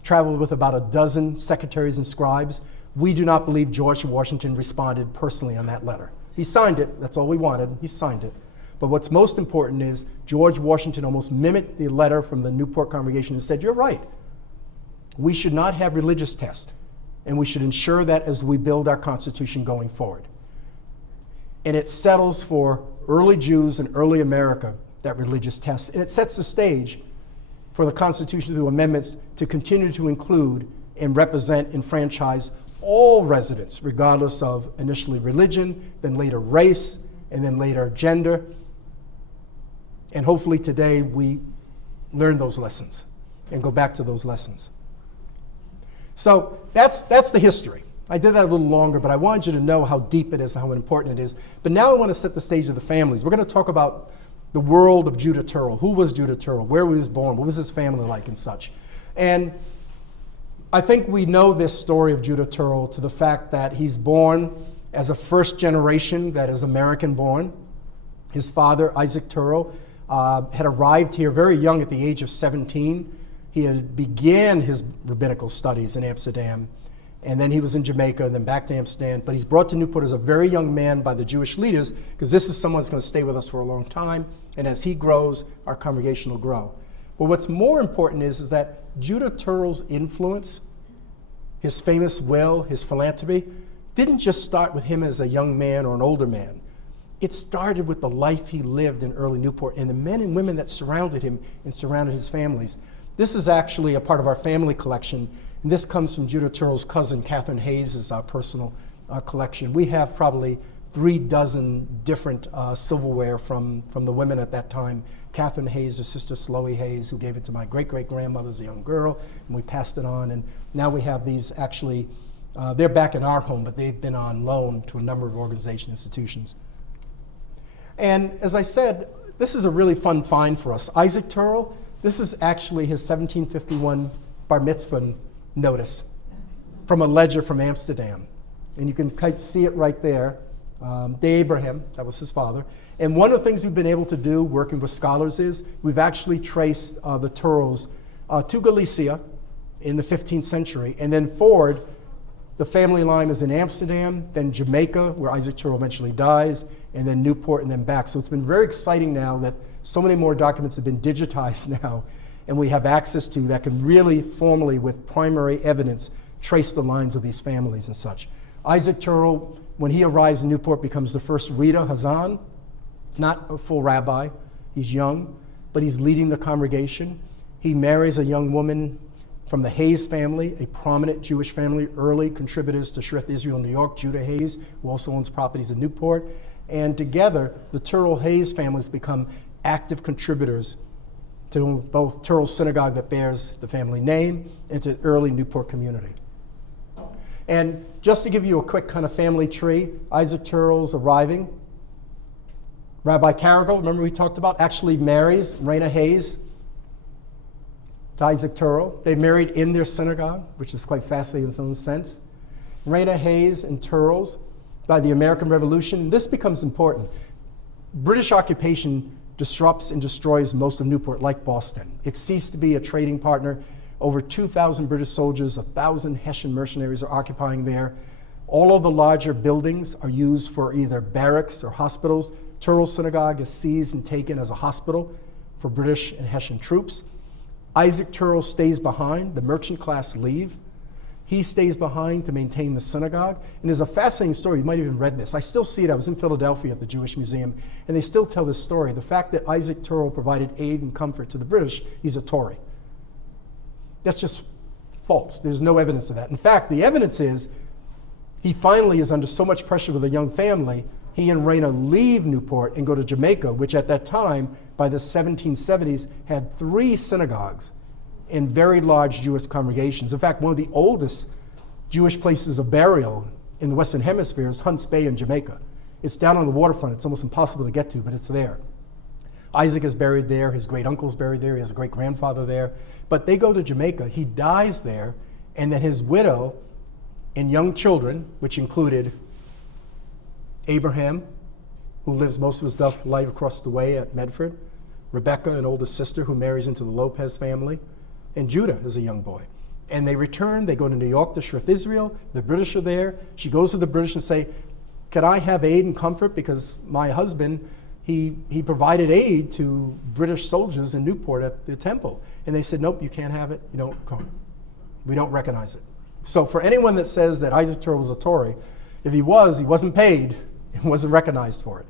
traveled with about a dozen secretaries and scribes. We do not believe George Washington responded personally on that letter. He signed it. That's all we wanted. He signed it. But what's most important is George Washington almost mimicked the letter from the Newport congregation and said, you're right. We should not have religious tests, and we should ensure that as we build our Constitution going forward. And it settles for early Jews and early America, that religious test, and it sets the stage for the Constitution through amendments to continue to include and represent and franchise all residents, regardless of initially religion, then later race, and then later gender. And hopefully today we learn those lessons and go back to those lessons. So that's the history. I did that a little longer, but I wanted you to know how deep it is and how important it is. But now I want to set the stage of the families. We're going to talk about the world of Judah Touro. Who was Judah Touro? Where was he born? What was his family like and such? And I think we know this story of Judah Touro to the fact that he's born as a first generation that is American born. His father, Isaac Touro, had arrived here very young at the age of 17. He had began his rabbinical studies in Amsterdam, and then he was in Jamaica and then back to Amsterdam. But he's brought to Newport as a very young man by the Jewish leaders, because this is someone that's going to stay with us for a long time. And as he grows, our congregation will grow. But what's more important is that Judah Touro's influence, his famous will, his philanthropy, didn't just start with him as a young man or an older man. It started with the life he lived in early Newport and the men and women that surrounded him and surrounded his families. This is actually a part of our family collection, and this comes from Judah Touro's cousin, Catherine Hayes' personal collection. We have probably 36 different silverware from the women at that time. Catherine Hayes, her sister Sloey Hayes, who gave it to my great-great-grandmother as a young girl, and we passed it on. And now we have these actually, they're back in our home, but they've been on loan to a number of organization institutions. And as I said, this is a really fun find for us. Isaac Touro, this is actually his 1751 bar mitzvah notice from a ledger from Amsterdam. And you can see it right there. De Abraham, that was his father. And one of the things we've been able to do working with scholars is we've actually traced the Touros to Galicia in the 15th century, and then forward, the family line is in Amsterdam, then Jamaica, where Isaac Touro eventually dies, and then Newport, and then back. So it's been very exciting now that so many more documents have been digitized now, and we have access to that can really formally, with primary evidence, trace the lines of these families and such. Isaac Touro, when he arrives in Newport, becomes the first Rita Hazan, not a full rabbi. He's young, but he's leading the congregation. He marries a young woman from the Hayes family, a prominent Jewish family, early contributors to Shreth Israel, New York, Judah Hayes, who also owns properties in Newport. And together, the Touro Hayes families become active contributors to both Touro Synagogue that bears the family name and to the early Newport community. And just to give you a quick kind of family tree, Isaac Touro's arriving. Rabbi Carrigal, remember we talked about, actually marries Raina Hayes to Isaac Touro. They married in their synagogue, which is quite fascinating in its own sense. Raina Hayes and Touro's, by the American Revolution, this becomes important. British occupation disrupts and destroys most of Newport, like Boston. It ceased to be a trading partner. Over 2,000 British soldiers, 1,000 Hessian mercenaries are occupying there. All of the larger buildings are used for either barracks or hospitals. Touro Synagogue is seized and taken as a hospital for British and Hessian troops. Isaac Touro stays behind. The merchant class leave. He stays behind to maintain the synagogue. And there's a fascinating story. You might have even read this. I still see it. I was in Philadelphia at the Jewish Museum, and they still tell this story. The fact that Isaac Touro provided aid and comfort to the British, he's a Tory. That's just false. There's no evidence of that. In fact, the evidence is he finally is under so much pressure with a young family, he and Raina leave Newport and go to Jamaica, which at that time, by the 1770s, had 3 synagogues and very large Jewish congregations. In fact, one of the oldest Jewish places of burial in the Western Hemisphere is Hunts Bay in Jamaica. It's down on the waterfront. It's almost impossible to get to, but it's there. Isaac is buried there. His great-uncle's buried there. He has a great-grandfather there. But they go to Jamaica. He dies there, and then his widow and young children, which included Abraham, who lives most of his life across the way at Medford, Rebecca, an older sister who marries into the Lopez family, and Judah as a young boy. And they return. They go to New York to Shreth Israel. The British are there. She goes to the British and say, "Can I have aid and comfort? Because my husband, he provided aid to British soldiers in Newport at the temple." And they said, "Nope, you can't have it. You don't come. We don't recognize it." So for anyone that says that Isaac Touro was a Tory, if he wasn't paid and wasn't recognized for it.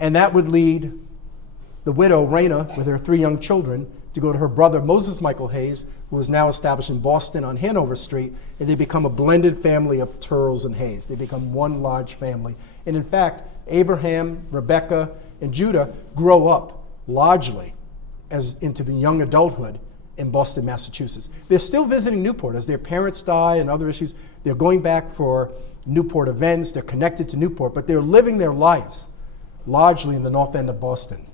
And that would lead the widow, Raina, with her 3 young children, to go to her brother, Moses Michael Hayes, who is now established in Boston on Hanover Street, and they become a blended family of Touros and Hayes. They become one large family. And in fact, Abraham, Rebecca, and Judah grow up largely as into the young adulthood in Boston, Massachusetts. They're still visiting Newport as their parents die and other issues. They're going back for Newport events. They're connected to Newport, but they're living their lives largely in the north end of Boston.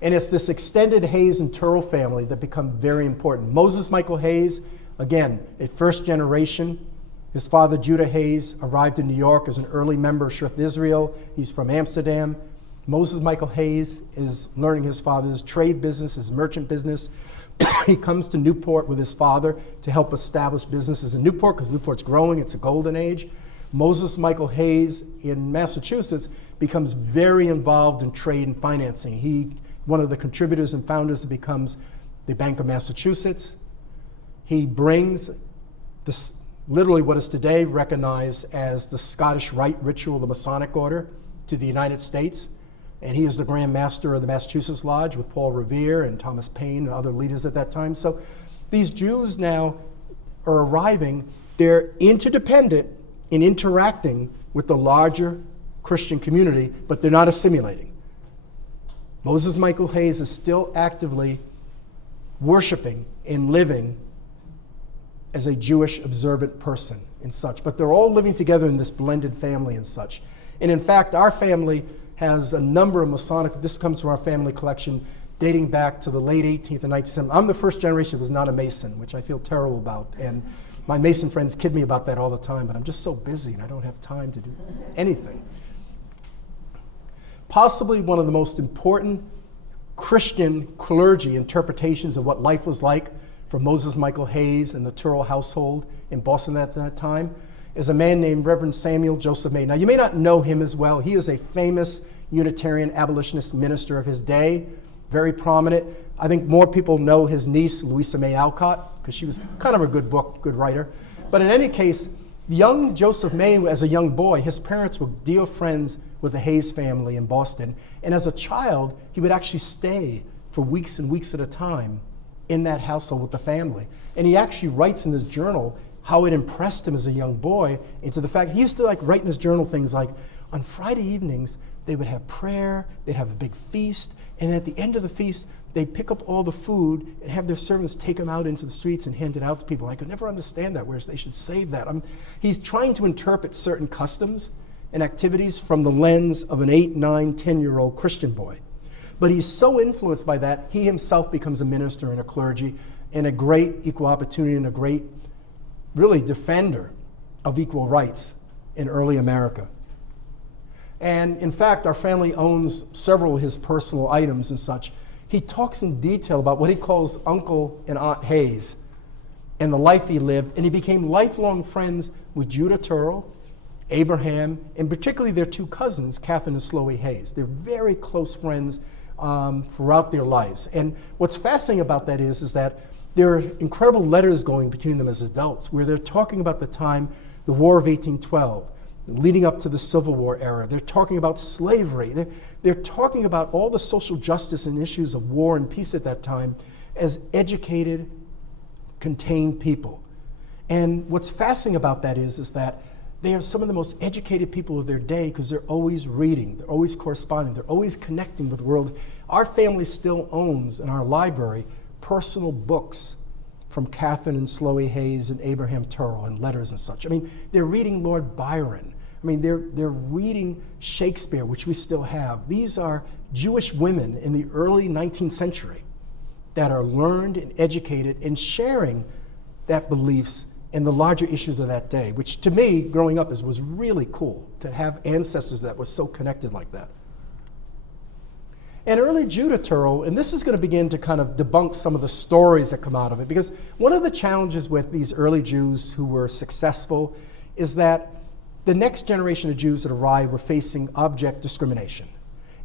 And it's this extended Hayes and Touro family that become very important. Moses Michael Hayes, again, a first generation. His father, Judah Hayes, arrived in New York as an early member of Sheth Israel. He's from Amsterdam. Moses Michael Hayes is learning his father's trade business, his merchant business. He comes to Newport with his father to help establish businesses in Newport because Newport's growing, it's a golden age. Moses Michael Hayes in Massachusetts becomes very involved in trade and financing. He, one of the contributors and founders, that becomes the Bank of Massachusetts. He brings this, literally what is today recognized as the Scottish Rite Ritual, the Masonic Order, to the United States. And he is the Grand Master of the Massachusetts Lodge with Paul Revere and Thomas Paine and other leaders at that time. So these Jews now are arriving. They're interdependent in interacting with the larger Christian community, but they're not assimilating. Moses Michael Hayes is still actively worshiping and living as a Jewish observant person and such, but they're all living together in this blended family and such. And in fact, our family has a number of Masonic, this comes from our family collection dating back to the late 18th and 19th century. I'm the first generation who was not a Mason, which I feel terrible about. And my Mason friends kid me about that all the time, but I'm just so busy and I don't have time to do anything. Possibly one of the most important Christian clergy interpretations of what life was like for Moses Michael Hayes and the Touro household in Boston at that time is a man named Reverend Samuel Joseph May. Now, you may not know him as well. He is a famous Unitarian abolitionist minister of his day, very prominent. I think more people know his niece, Louisa May Alcott, because she was kind of a good book, good writer. But in any case, young Joseph May, as a young boy, his parents were dear friends with the Hayes family in Boston. And as a child, he would actually stay for weeks and weeks at a time in that household with the family. And he actually writes in his journal how it impressed him as a young boy into the fact he used to like write in his journal things like, on Friday evenings, they would have prayer, they'd have a big feast, and at the end of the feast, they'd pick up all the food and have their servants take them out into the streets and hand it out to people. I could never understand that, whereas they should save that. He's trying to interpret certain customs and activities from the lens of an 8, 9, 10-year-old Christian boy. But he's so influenced by that, he himself becomes a minister and a clergy and a great equal opportunity and a great, really, defender of equal rights in early America. And in fact, our family owns several of his personal items and such. He talks in detail about what he calls Uncle and Aunt Hayes and the life he lived, and he became lifelong friends with Judah Touro, Abraham, and particularly their two cousins, Catherine and Slowey Hayes. They're very close friends throughout their lives. And what's fascinating about that is that there are incredible letters going between them as adults where they're talking about the time, the War of 1812, leading up to the Civil War era. They're talking about slavery. They're talking about all the social justice and issues of war and peace at that time as educated, contained people. And what's fascinating about that is that they are some of the most educated people of their day because they're always reading, they're always corresponding, they're always connecting with the world. Our family still owns in our library personal books from Catherine and Slowey Hayes and Abraham Touro and letters and such. I mean, they're reading Lord Byron. I mean, they're reading Shakespeare, which we still have. These are Jewish women in the early 19th century that are learned and educated and sharing that beliefs in the larger issues of that day, which to me, growing up, was really cool to have ancestors that were so connected like that. And early Judah Touro, and this is going to begin to kind of debunk some of the stories that come out of it, because one of the challenges with these early Jews who were successful is that the next generation of Jews that arrived were facing object discrimination.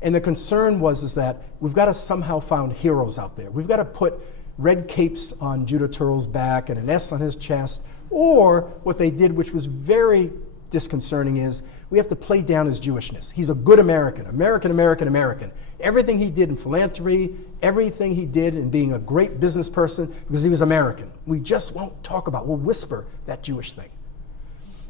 And the concern was that we've got to somehow find heroes out there. We've got to put red capes on Judah Touro's back and an S on his chest, or what they did, which was very disconcerting, is we have to play down his Jewishness. He's a good American, American, American, American. Everything he did in philanthropy, everything he did in being a great business person, because he was American. We just won't talk about, we'll whisper that Jewish thing.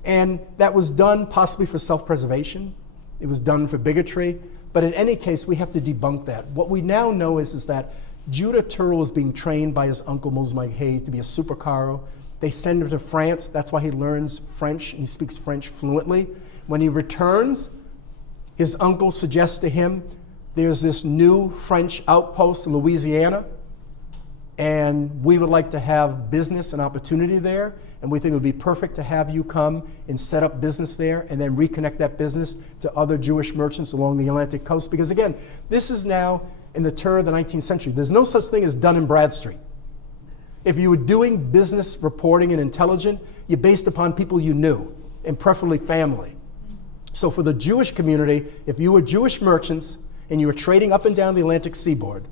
And that was done possibly for self-preservation. It was done for bigotry. But in any case, we have to debunk that. What we now know is that Judah Touro was being trained by his uncle Moses Mike Hayes to be a supercaro. They send him to France. That's why he learns French, and he speaks French fluently. When he returns, his uncle suggests to him, there's this new French outpost in Louisiana, and we would like to have business and opportunity there, and we think it would be perfect to have you come and set up business there and then reconnect that business to other Jewish merchants along the Atlantic coast. Because again, this is now in the turn of the 19th century. There's no such thing as Dun and Bradstreet. If you were doing business reporting and intelligence, you based upon people you knew, and preferably family. So for the Jewish community, if you were Jewish merchants and you were trading up and down the Atlantic seaboard,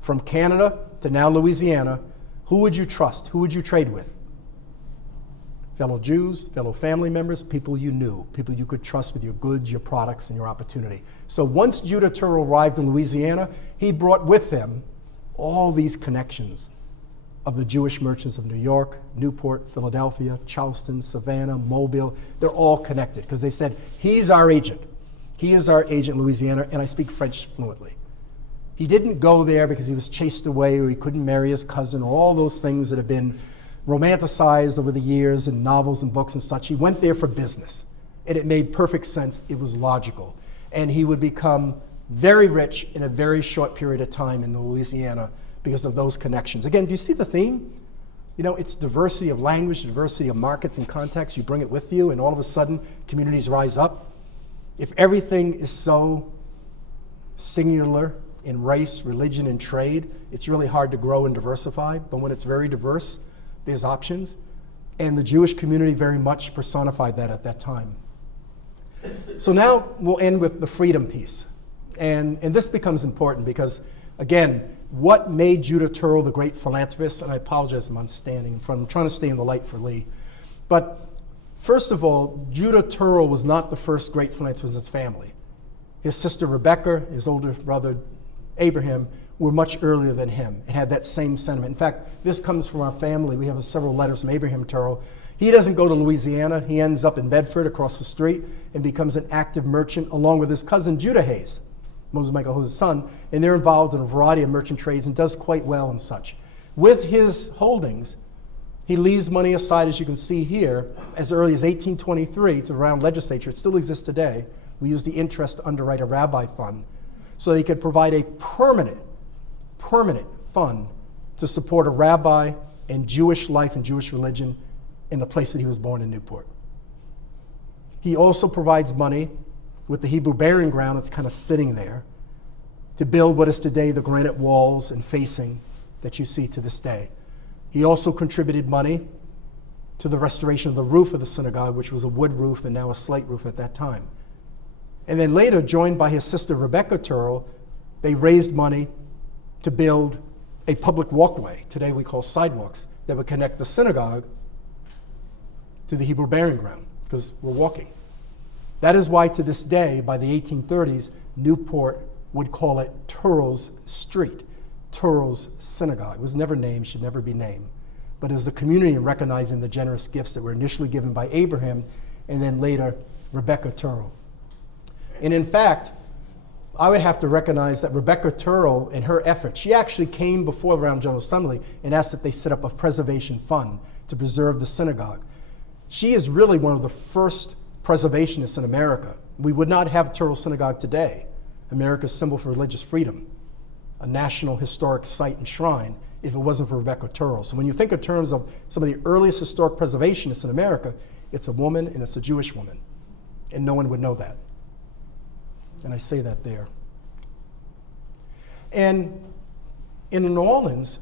from Canada to now Louisiana, who would you trust? Who would you trade with? Fellow Jews, fellow family members, people you knew, people you could trust with your goods, your products, and your opportunity. So once Judah Touro arrived in Louisiana, he brought with him all these connections of the Jewish merchants of New York, Newport, Philadelphia, Charleston, Savannah, Mobile. They're all connected because they said, he's our agent. He is our agent in Louisiana, and I speak French fluently. He didn't go there because he was chased away or he couldn't marry his cousin or all those things that have been romanticized over the years in novels and books and such. He went there for business, and it made perfect sense. It was logical. And he would become very rich in a very short period of time in Louisiana because of those connections. Again, do you see the theme? You know, it's diversity of language, diversity of markets and contexts. You bring it with you, and all of a sudden, communities rise up. If everything is so singular in race, religion, and trade, it's really hard to grow and diversify. But when it's very diverse, there's options. And the Jewish community very much personified that at that time. So now we'll end with the freedom piece. And this becomes important because, again, what made Judah Touro the great philanthropist? And I apologize, I'm standing in front. I'm trying to stay in the light for Lee. But first of all, Judah Touro was not the first great philanthropist in his family. His sister Rebecca, his older brother Abraham, were much earlier than him and had that same sentiment. In fact, this comes from our family. We have several letters from Abraham Touro. He doesn't go to Louisiana. He ends up in Bedford across the street and becomes an active merchant along with his cousin Judah Hayes, Moses Michael Hayes' son, and they're involved in a variety of merchant trades and does quite well and such. With his holdings, he leaves money aside, as you can see here, as early as 1823 to the Round Legislature. It still exists today. We use the interest to underwrite a rabbi fund so that he could provide a permanent fund to support a rabbi and Jewish life and Jewish religion in the place that he was born in Newport. He also provides money with the Hebrew burying ground that's kind of sitting there to build what is today the granite walls and facing that you see to this day. He also contributed money to the restoration of the roof of the synagogue, which was a wood roof and now a slate roof at that time. And then later, joined by his sister Rebecca Touro, they raised money to build a public walkway, today we call sidewalks, that would connect the synagogue to the Hebrew burying ground, because we're walking. That is why to this day, by the 1830s, Newport would call it Touro's Street, Touro's Synagogue. It was never named, should never be named. But as the community in recognizing the generous gifts that were initially given by Abraham and then later Rebecca Touro. And in fact, I would have to recognize that Rebecca Touro, in her effort, she actually came before the Round General Assembly and asked that they set up a preservation fund to preserve the synagogue. She is really one of the first preservationists in America. We would not have Touro Synagogue today, America's symbol for religious freedom, a national historic site and shrine, if it wasn't for Rebecca Touro. So when you think in terms of some of the earliest historic preservationists in America, it's a woman and it's a Jewish woman. And no one would know that. And I say that there. And in New Orleans,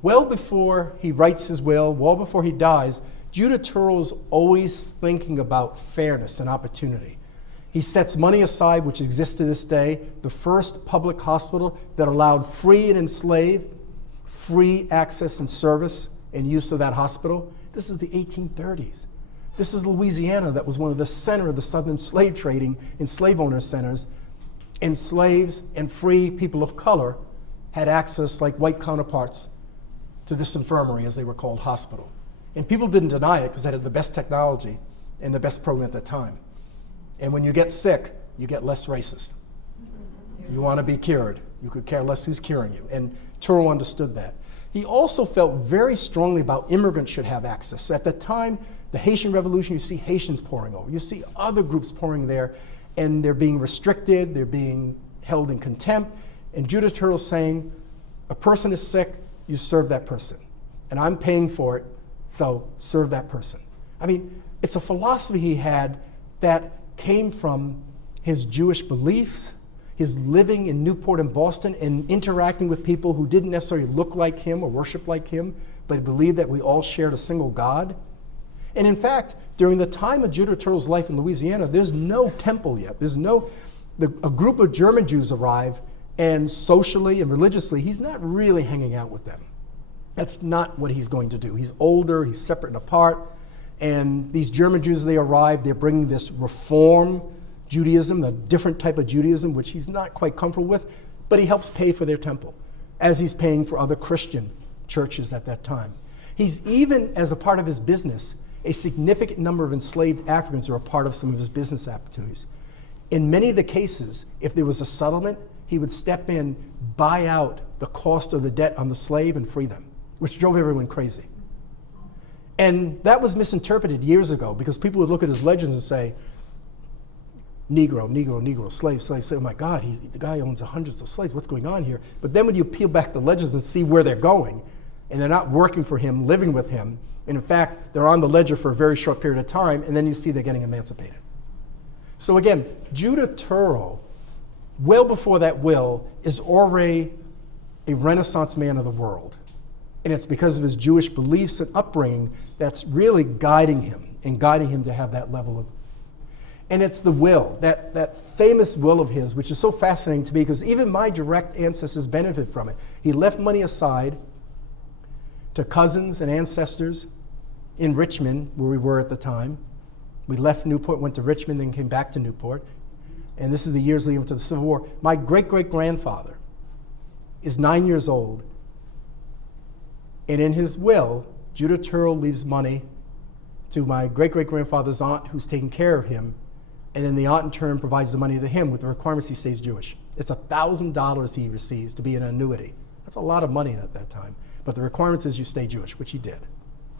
well before he writes his will, well before he dies, Judah Touro is always thinking about fairness and opportunity. He sets money aside, which exists to this day, the first public hospital that allowed free and enslaved, free access and service and use of that hospital. This is the 1830s. This is Louisiana that was one of the center of the Southern slave trading and slave owner centers. And slaves and free people of color had access, like white counterparts, to this infirmary, as they were called, hospital. And people didn't deny it because they had the best technology and the best program at that time. And when you get sick, you get less racist. You want to be cured. You could care less who's curing you. And Touro understood that. He also felt very strongly about immigrants should have access. So at the time, the Haitian Revolution, you see Haitians pouring over. You see other groups pouring there, and they're being restricted, they're being held in contempt. And Judah Touro saying, a person is sick, you serve that person. And I'm paying for it, so serve that person. I mean, it's a philosophy he had that came from his Jewish beliefs, his living in Newport and Boston and interacting with people who didn't necessarily look like him or worship like him, but believed that we all shared a single God. And in fact, during the time of Judah Touro's life in Louisiana, there's no temple yet. A group of German Jews arrive, and socially and religiously, he's not really hanging out with them. That's not what he's going to do. He's older, he's separate and apart, and these German Jews, they arrive, they're bringing this reform Judaism, a different type of Judaism, which he's not quite comfortable with, but he helps pay for their temple, as he's paying for other Christian churches at that time. He's even, as a part of his business, a significant number of enslaved Africans are a part of some of his business opportunities. In many of the cases, if there was a settlement, he would step in, buy out the cost of the debt on the slave and free them, which drove everyone crazy. And that was misinterpreted years ago because people would look at his legends and say, Negro, Negro, Negro, slave, slave, slave. Oh my God, the guy owns hundreds of slaves. What's going on here? But then when you peel back the legends and see where they're going, and they're not working for him, living with him, and in fact, they're on the ledger for a very short period of time, and then you see they're getting emancipated. So again, Judah Touro, well before that will, is already a Renaissance man of the world. And it's because of his Jewish beliefs and upbringing that's really guiding him to have that level of. And it's the will, that famous will of his, which is so fascinating to me because even my direct ancestors benefit from it. He left money aside to cousins and ancestors in Richmond, where we were at the time. We left Newport, went to Richmond, then came back to Newport. And this is the years leading up to the Civil War. My great-great-grandfather is 9 years old. And in his will, Judah Touro leaves money to my great-great-grandfather's aunt who's taking care of him. And then the aunt in turn provides the money to him with the requirements he stays Jewish. It's $1,000 he receives to be an annuity. That's a lot of money at that time. But the requirements is you stay Jewish, which he did.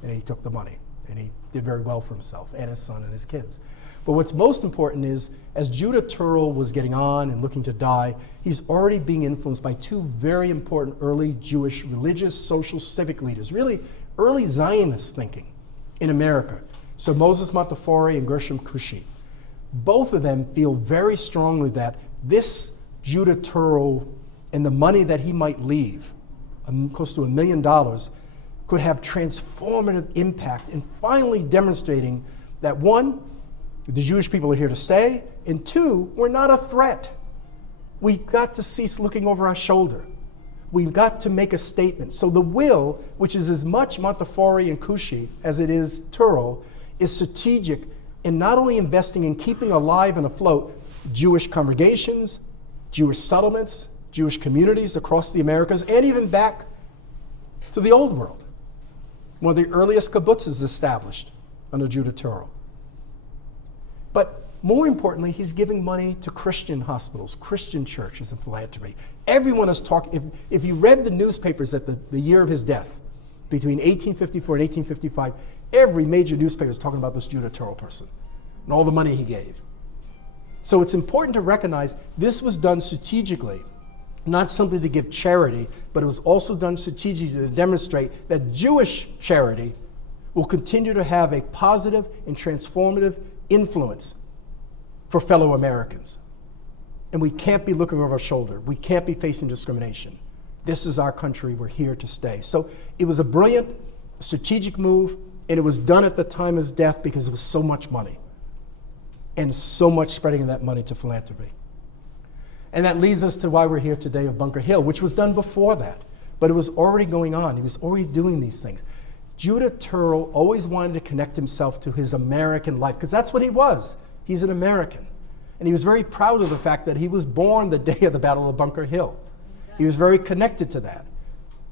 And he took the money. And he did very well for himself and his son and his kids. But what's most important is, as Judah Touro was getting on and looking to die, he's already being influenced by two very important early Jewish religious, social, civic leaders, really early Zionist thinking in America. So Moses Montefiore and Gershom Cushie. Both of them feel very strongly that this Judah Touro and the money that he might leave, close to $1 million, could have transformative impact in finally demonstrating that one, the Jewish people are here to stay, and two, we're not a threat. We've got to cease looking over our shoulder. We've got to make a statement. So the will, which is as much Montefiore and Cushie as it is Touro, is strategic in not only investing in keeping alive and afloat Jewish congregations, Jewish settlements, Jewish communities across the Americas, and even back to the Old World. One of the earliest kibbutzes established under Judah Touro. But more importantly, he's giving money to Christian hospitals, Christian churches, and philanthropy. Everyone is talking. If you read the newspapers at the year of his death, between 1854 and 1855, every major newspaper is talking about this Judah Touro person and all the money he gave. So it's important to recognize this was done strategically, not simply to give charity, but it was also done strategically to demonstrate that Jewish charity will continue to have a positive and transformative influence for fellow Americans. And we can't be looking over our shoulder. We can't be facing discrimination. This is our country. We're here to stay. So it was a brilliant, strategic move, and it was done at the time of his death because it was so much money and so much spreading of that money to philanthropy. And that leads us to why we're here today of Bunker Hill, which was done before that, but it was already going on. He was already doing these things. Judah Touro always wanted to connect himself to his American life, because that's what he was. He's an American. And he was very proud of the fact that he was born the day of the Battle of Bunker Hill. He was very connected to that.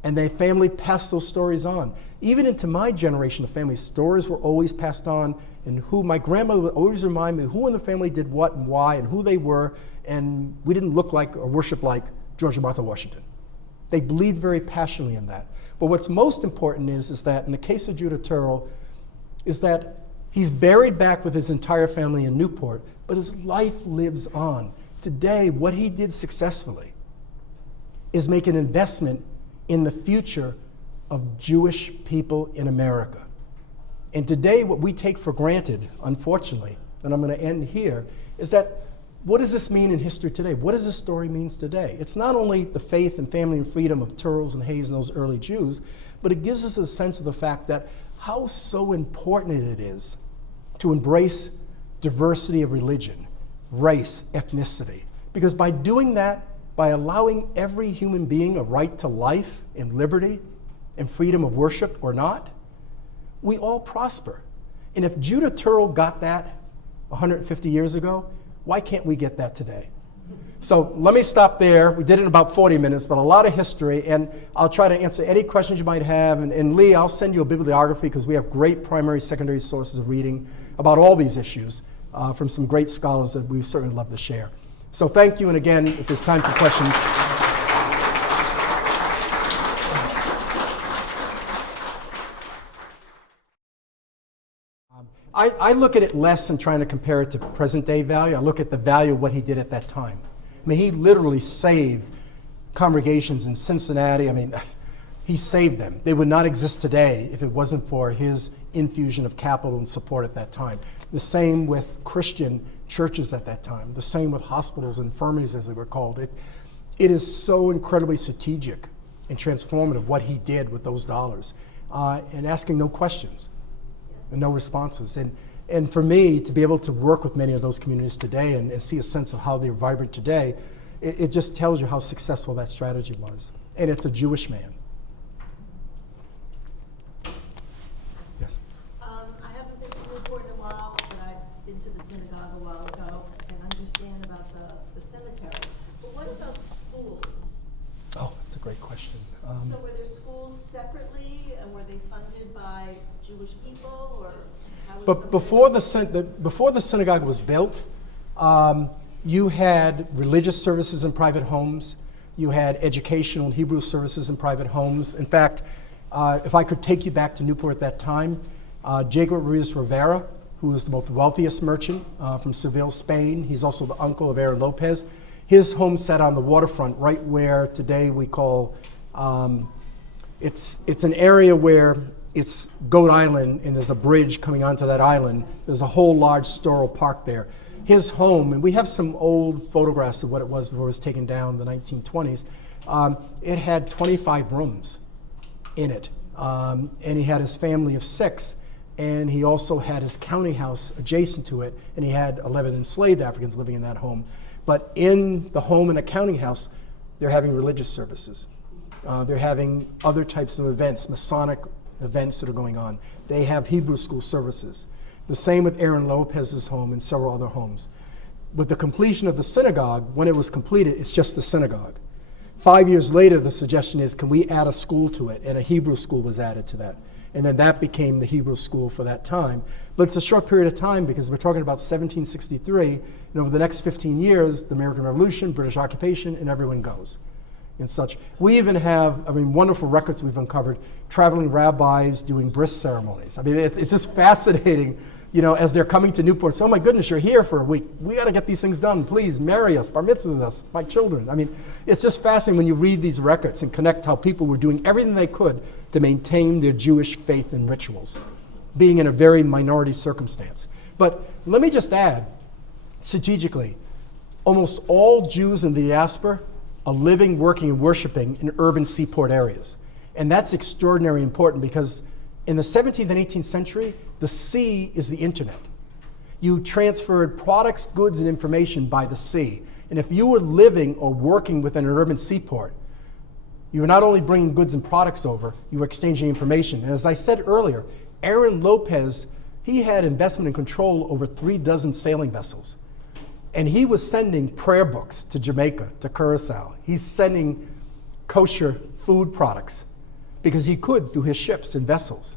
And their family passed those stories on. Even into my generation of family, stories were always passed on, and who my grandmother would always remind me who in the family did what and why and who they were, and we didn't look like or worship like George and Martha Washington. They believed very passionately in that. But what's most important is that in the case of Judah Touro, is that he's buried back with his entire family in Newport, but his life lives on. Today, what he did successfully is make an investment in the future of Jewish people in America. And today, what we take for granted, unfortunately, and I'm going to end here, is that what does this mean in history today? What does this story mean today? It's not only the faith and family and freedom of Touros and Hayes and those early Jews, but it gives us a sense of the fact that how so important it is to embrace diversity of religion, race, ethnicity. Because by doing that, by allowing every human being a right to life and liberty and freedom of worship or not, we all prosper. And if Judah Touro got that 150 years ago, why can't we get that today? So let me stop there. We did it in about 40 minutes, but a lot of history, and I'll try to answer any questions you might have. And Lee, I'll send you a bibliography because we have great primary, secondary sources of reading about all these issues from some great scholars that we certainly love to share. So thank you, and again, if there's time for questions. I look at it less in trying to compare it to present day value. I look at the value of what he did at that time. I mean, he literally saved congregations in Cincinnati. I mean, he saved them. They would not exist today if it wasn't for his infusion of capital and support at that time. The same with Christian churches at that time. The same with hospitals and infirmaries, as they were called. It is so incredibly strategic and transformative what he did with those dollars, and asking no questions and no responses. And for me, to be able to work with many of those communities today and see a sense of how they're vibrant today, it just tells you how successful that strategy was. And it's a Jewish man. Yes? I haven't been to Newport in a while, but I've been to the synagogue a while ago and understand about the cemetery. But what about schools? Oh, that's a great question. So were there schools separately, and were they funded by Jewish people, or how was But before the synagogue was built, you had religious services in private homes. You had educational and Hebrew services in private homes. In fact, if I could take you back to Newport at that time, Jacob Ruiz Rivera, who was the most wealthiest merchant from Seville, Spain, he's also the uncle of Aaron Lopez. His home sat on the waterfront, right where today we call, it's an area where it's Goat Island, and there's a bridge coming onto that island. There's a whole large Storo park there. His home, and we have some old photographs of what it was before it was taken down in the 1920s. It had 25 rooms in it, and he had his family of 6, and he also had his county house adjacent to it, and he had 11 enslaved Africans living in that home. But in the home and the county house, they're having religious services. They're having other types of events, Masonic events that are going on. They have Hebrew school services. The same with Aaron Lopez's home and several other homes. With the completion of the synagogue, when it was completed, it's just the synagogue. 5 years later, the suggestion is, can we add a school to it? And a Hebrew school was added to that. And then that became the Hebrew school for that time. But it's a short period of time because we're talking about 1763, and over the next 15 years, the American Revolution, British occupation, and everyone goes. And such. We even have, wonderful records we've uncovered, traveling rabbis doing bris ceremonies. It's just fascinating, as they're coming to Newport. So, oh my goodness, you're here for a week. We got to get these things done. Please marry us, bar mitzvah with us, my children. It's just fascinating when you read these records and connect how people were doing everything they could to maintain their Jewish faith and rituals, being in a very minority circumstance. But let me just add, strategically, almost all Jews in the diaspora are living, working, and worshiping in urban seaport areas. And that's extraordinarily important because in the 17th and 18th century, the sea is the internet. You transferred products, goods, and information by the sea. And if you were living or working within an urban seaport, you were not only bringing goods and products over, you were exchanging information. And as I said earlier, Aaron Lopez, he had investment and control over 36 sailing vessels. And he was sending prayer books to Jamaica, to Curacao. He's sending kosher food products because he could through his ships and vessels.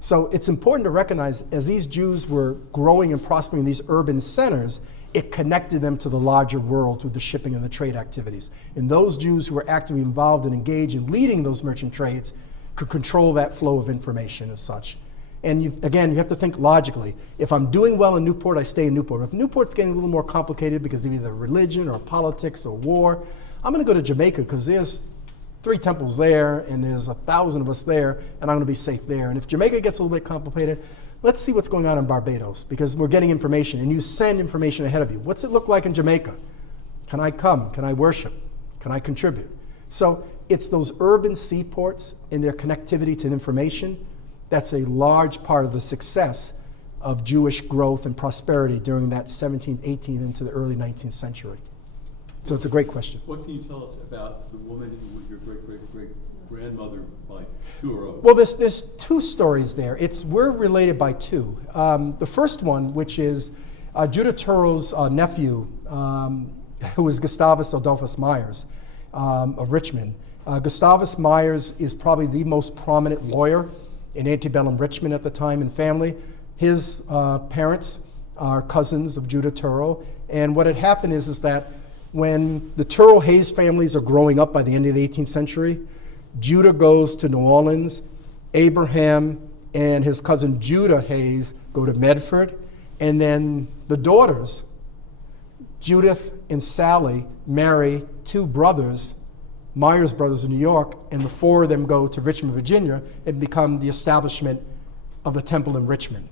So it's important to recognize as these Jews were growing and prospering in these urban centers, it connected them to the larger world through the shipping and the trade activities. And those Jews who were actively involved and engaged in leading those merchant trades could control that flow of information as such. And again, you have to think logically. If I'm doing well in Newport, I stay in Newport. If Newport's getting a little more complicated because of either religion or politics or war, I'm going to go to Jamaica because there's 3 temples there and there's 1,000 of us there, and I'm going to be safe there. And if Jamaica gets a little bit complicated, let's see what's going on in Barbados, because we're getting information, and you send information ahead of you. What's it look like in Jamaica? Can I come? Can I worship? Can I contribute? So it's those urban seaports and their connectivity to information that's a large part of the success of Jewish growth and prosperity during that 17th, 18th, into the early 19th century. So it's a great question. What can you tell us about the woman who was your great-great-great-grandmother by Touro? Well, there's 2 stories there. We're related by 2. The first one, which is Judah Touro's nephew, who was Gustavus Adolphus Myers of Richmond. Gustavus Myers is probably the most prominent lawyer in antebellum Richmond at the time and family. His parents are cousins of Judah Touro. And what had happened is that when the Touro Hayes families are growing up by the end of the 18th century, Judah goes to New Orleans, Abraham and his cousin Judah Hayes go to Medford, and then the daughters, Judith and Sally, marry 2 brothers, Myers brothers in New York, and the 4 of them go to Richmond, Virginia, and become the establishment of the temple in Richmond.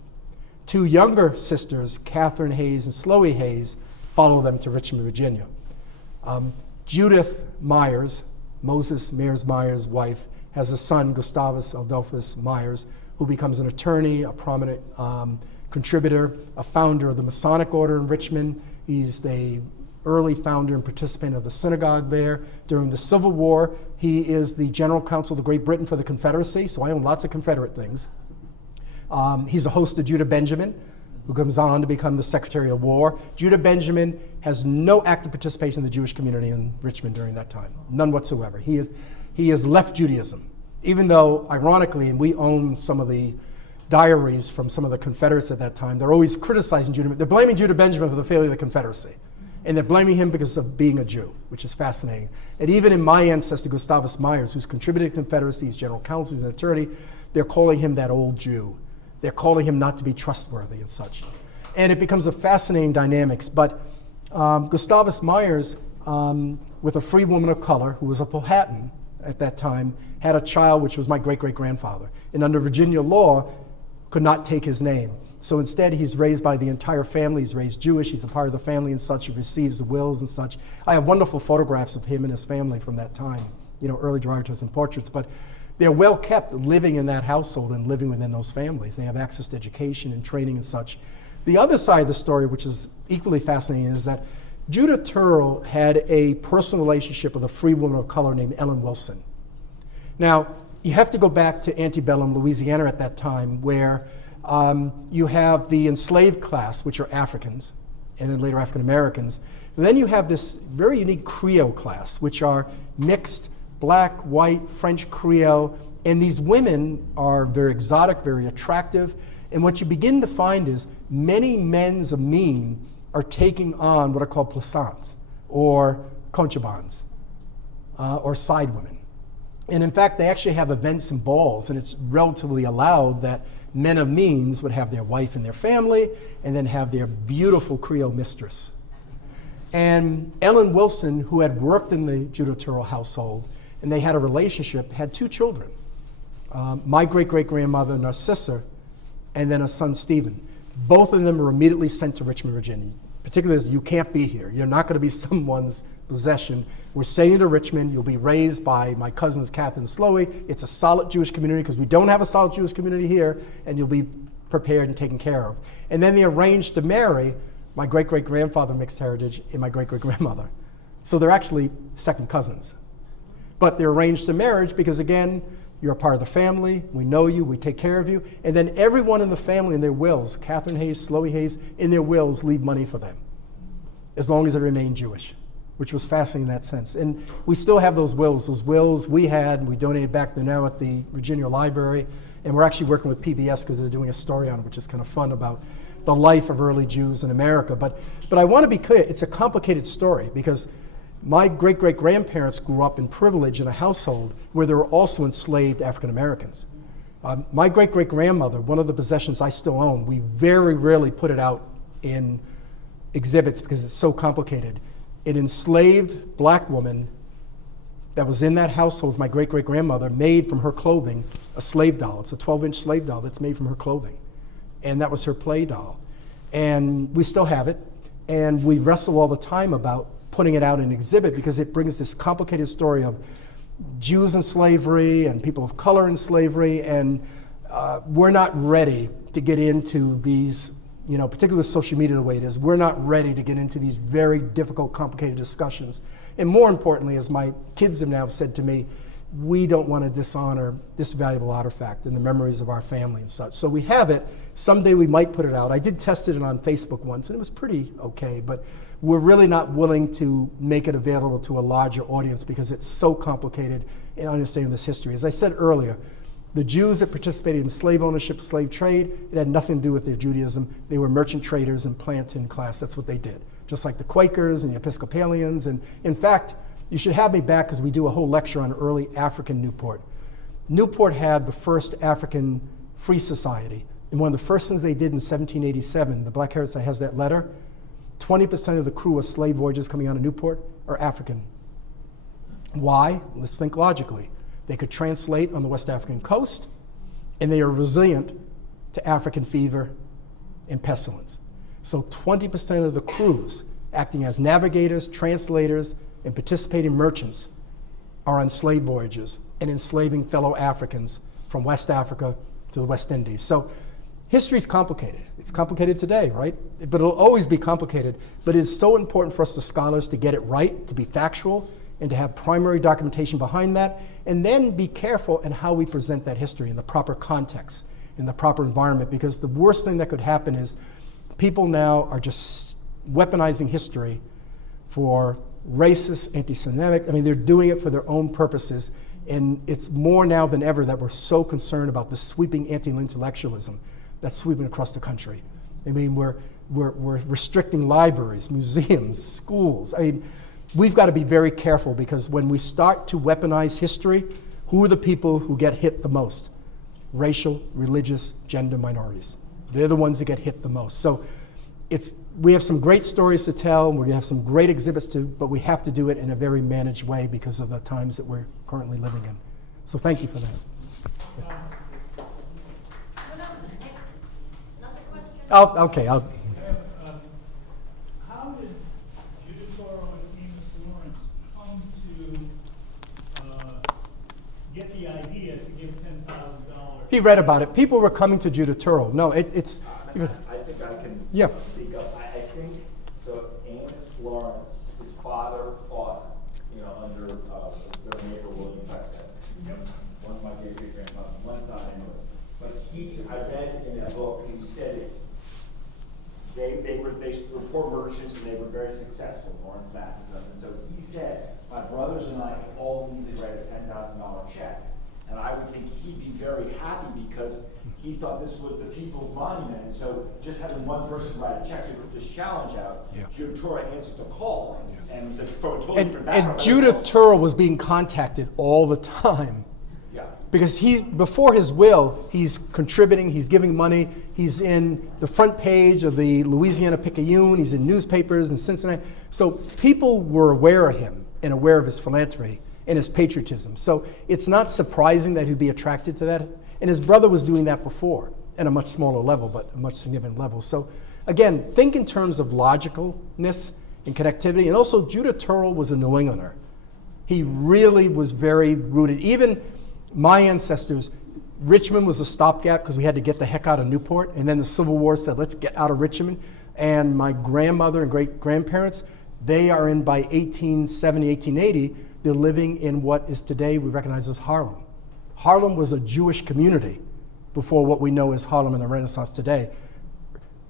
2 younger sisters, Catherine Hayes and Slowey Hayes, follow them to Richmond, Virginia. Judith Myers, Moses Myers' wife, has a son, Gustavus Adolphus Myers, who becomes an attorney, a prominent contributor, a founder of the Masonic Order in Richmond. He's the early founder and participant of the synagogue there. During the Civil War, he is the General Counsel of Great Britain for the Confederacy, so I own lots of Confederate things. He's a host of Judah Benjamin, who comes on to become the Secretary of War. Judah Benjamin has no active participation in the Jewish community in Richmond during that time, none whatsoever. He has left Judaism, even though, ironically, and we own some of the diaries from some of the Confederates at that time, they're always criticizing Judah. They're blaming Judah Benjamin for the failure of the Confederacy. And they're blaming him because of being a Jew, which is fascinating. And even in my ancestor, Gustavus Myers, who's contributed to the Confederacy, he's general counsel, he's an attorney, they're calling him that old Jew. They're calling him not to be trustworthy and such. And it becomes a fascinating dynamics. But Gustavus Myers, with a free woman of color, who was a Powhatan at that time, had a child which was my great-great-grandfather. And under Virginia law, could not take his name. So instead, he's raised by the entire family. He's raised Jewish. He's a part of the family and such. He receives the wills and such. I have wonderful photographs of him and his family from that time, early drawings and portraits. But they're well kept living in that household and living within those families. They have access to education and training and such. The other side of the story, which is equally fascinating, is that Judah Touro had a personal relationship with a free woman of color named Ellen Wilson. Now, you have to go back to antebellum Louisiana at that time, where you have the enslaved class, which are Africans, and then later African Americans. And then you have this very unique Creole class, which are mixed black, white, French Creole, and these women are very exotic, very attractive. And what you begin to find is many men's of mean are taking on what are called plaisants, or concubines, or side women. And in fact, they actually have events and balls, and it's relatively allowed that men of means would have their wife and their family, and then have their beautiful Creole mistress. And Ellen Wilson, who had worked in the Judah Touro household, and they had a relationship, had 2 children. My great-great-grandmother, Narcissa, and then a son, Stephen. Both of them were immediately sent to Richmond, Virginia. Particularly as you can't be here. You're not going to be someone's possession. We're sending you to Richmond. You'll be raised by my cousins, Catherine and Slowey. It's a solid Jewish community because we don't have a solid Jewish community here, and you'll be prepared and taken care of. And then they arranged to marry my great-great-grandfather, mixed heritage, and my great-great-grandmother. So they're actually second cousins. But they're arranged to marriage because, again, you're a part of the family, we know you, we take care of you, and then everyone in the family in their wills, Catherine Hayes, Slowey Hayes, in their wills leave money for them, as long as they remain Jewish. which was fascinating in that sense. And we still have those wills. Those wills we had, we donated back. They're now at the Virginia Library. And we're actually working with PBS because they're doing a story on it, which is kind of fun about the life of early Jews in America. But I want to be clear, it's a complicated story because my great-great-grandparents grew up in privilege in a household where there were also enslaved African Americans. My great-great-grandmother, one of the possessions I still own, we very rarely put it out in exhibits because it's so complicated. An enslaved black woman that was in that household with my great-great-grandmother made from her clothing a slave doll. It's a 12-inch slave doll that's made from her clothing. And that was her play doll. And we still have it. And we wrestle all the time about putting it out in exhibit because it brings this complicated story of Jews in slavery and people of color in slavery. And we're not ready to get into these, particularly with social media the way it is, we're not ready to get into these very difficult, complicated discussions. And more importantly, as my kids have now said to me, we don't want to dishonor this valuable artifact and the memories of our family and such. So we have it. Someday we might put it out. I did test it on Facebook once, and it was pretty okay, but we're really not willing to make it available to a larger audience because it's so complicated in understanding this history. As I said earlier, the Jews that participated in slave ownership, slave trade, it had nothing to do with their Judaism. They were merchant traders and planting class. That's what they did. Just like the Quakers and the Episcopalians. And in fact, you should have me back because we do a whole lecture on early African Newport. Newport had the first African Free Society. And one of the first things they did in 1787, the Black Haired Side has that letter, 20% of the crew of slave voyages coming out of Newport are African. Why? Let's think logically. They could translate on the West African coast, and they are resilient to African fever and pestilence. So 20% of the crews acting as navigators, translators, and participating merchants are on slave voyages and enslaving fellow Africans from West Africa to the West Indies. So history's complicated. It's complicated today, right? But it'll always be complicated. But it's so important for us, the scholars, to get it right, to be factual, and to have primary documentation behind that, and then be careful in how we present that history in the proper context, in the proper environment, because the worst thing that could happen is people now are just weaponizing history for racist, anti-Semitic. I mean, they're doing it for their own purposes, and it's more now than ever that we're so concerned about the sweeping anti-intellectualism that's sweeping across the country. I mean, we're restricting libraries, museums, schools. I mean, we've got to be very careful because when we start to weaponize history, who are the people who get hit the most? Racial, religious, gender minorities. They're the ones that get hit the most. So we have some great stories to tell, and we have some great exhibits but we have to do it in a very managed way because of the times that we're currently living in. So thank you for that. Okay. How did Judith Touro and Amos Lawrence come to get the idea to give $10,000? He read about it. People were coming to Judith Touro. No, it's. I think I can speak up. I think so. Amos Lawrence, his father fought, under their neighbor William Prescott. One of my great grandfathers, one side anyway. But I read in a book, he said they were poor merchants and they were very successful, Lawrence Bass and stuff. And so he said, my brothers and I can all easily write a $10,000 check. And I would think he'd be very happy because he thought this was the people's monument. And so just having one person write a check, so he put this challenge out, Judith Touro answered the call. And was from a totally different background. And Judith Touro was being contacted all the time. Yeah. Because before his will, he's contributing, he's giving money, he's in the front page of the Louisiana Picayune, he's in newspapers in Cincinnati. So people were aware of him and aware of his philanthropy and his patriotism. So it's not surprising that he'd be attracted to that. And his brother was doing that before at a much smaller level, but a much significant level. So again, think in terms of logicalness and connectivity. And also Judith Touro was a New Englander. He really was very rooted. Even my ancestors, Richmond was a stopgap because we had to get the heck out of Newport. And then the Civil War said, let's get out of Richmond. And my grandmother and great-grandparents, they are in by 1870, 1880, they're living in what is today we recognize as Harlem. Harlem was a Jewish community before what we know as Harlem in the Renaissance today.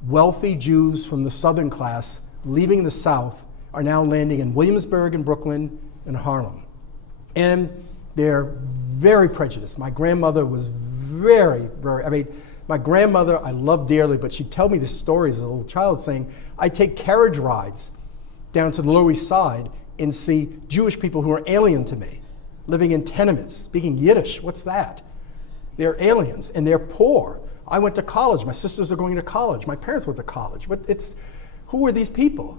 Wealthy Jews from the Southern class leaving the South are now landing in Williamsburg and Brooklyn and Harlem. And they're very prejudiced. My grandmother was very, I mean, my grandmother I loved dearly, but she'd tell me this story as a little child saying, I take carriage rides down to the Lower East Side and see Jewish people who are alien to me, living in tenements, speaking Yiddish. What's that? They're aliens and they're poor. I went to college. My sisters are going to college. My parents went to college. Who are these people?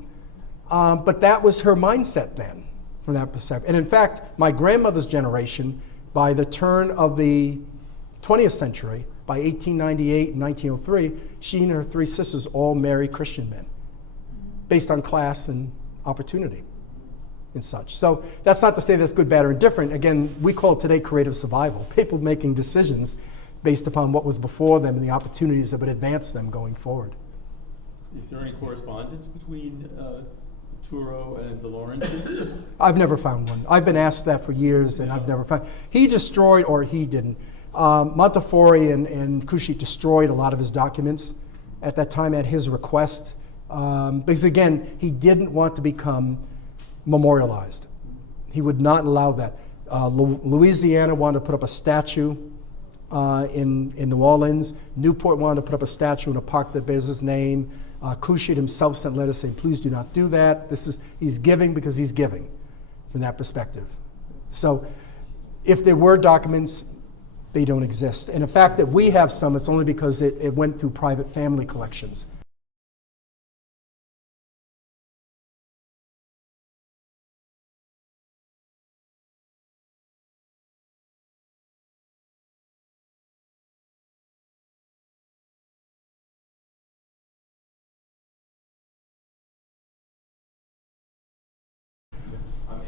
But that was her mindset then, from that perspective. And in fact, my grandmother's generation, by the turn of the 20th century, by 1898 and 1903, she and her 3 sisters all married Christian men, based on class and opportunity and such. So that's not to say that's good, bad, or indifferent. Again, we call it today creative survival. People making decisions based upon what was before them and the opportunities that would advance them going forward. Is there any correspondence between Touro and the Lawrences? I've never found one. I've been asked that for years, and I've never found. He destroyed, or he didn't. Montefiore and Cushy destroyed a lot of his documents at that time at his request, because again, he didn't want to become memorialized. He would not allow that. Louisiana wanted to put up a statue in New Orleans. Newport wanted to put up a statue in a park that bears his name. Cushy himself sent letters saying, please do not do that. He's giving because he's giving from that perspective. So if there were documents, they don't exist. And the fact that we have some, it's only because it went through private family collections.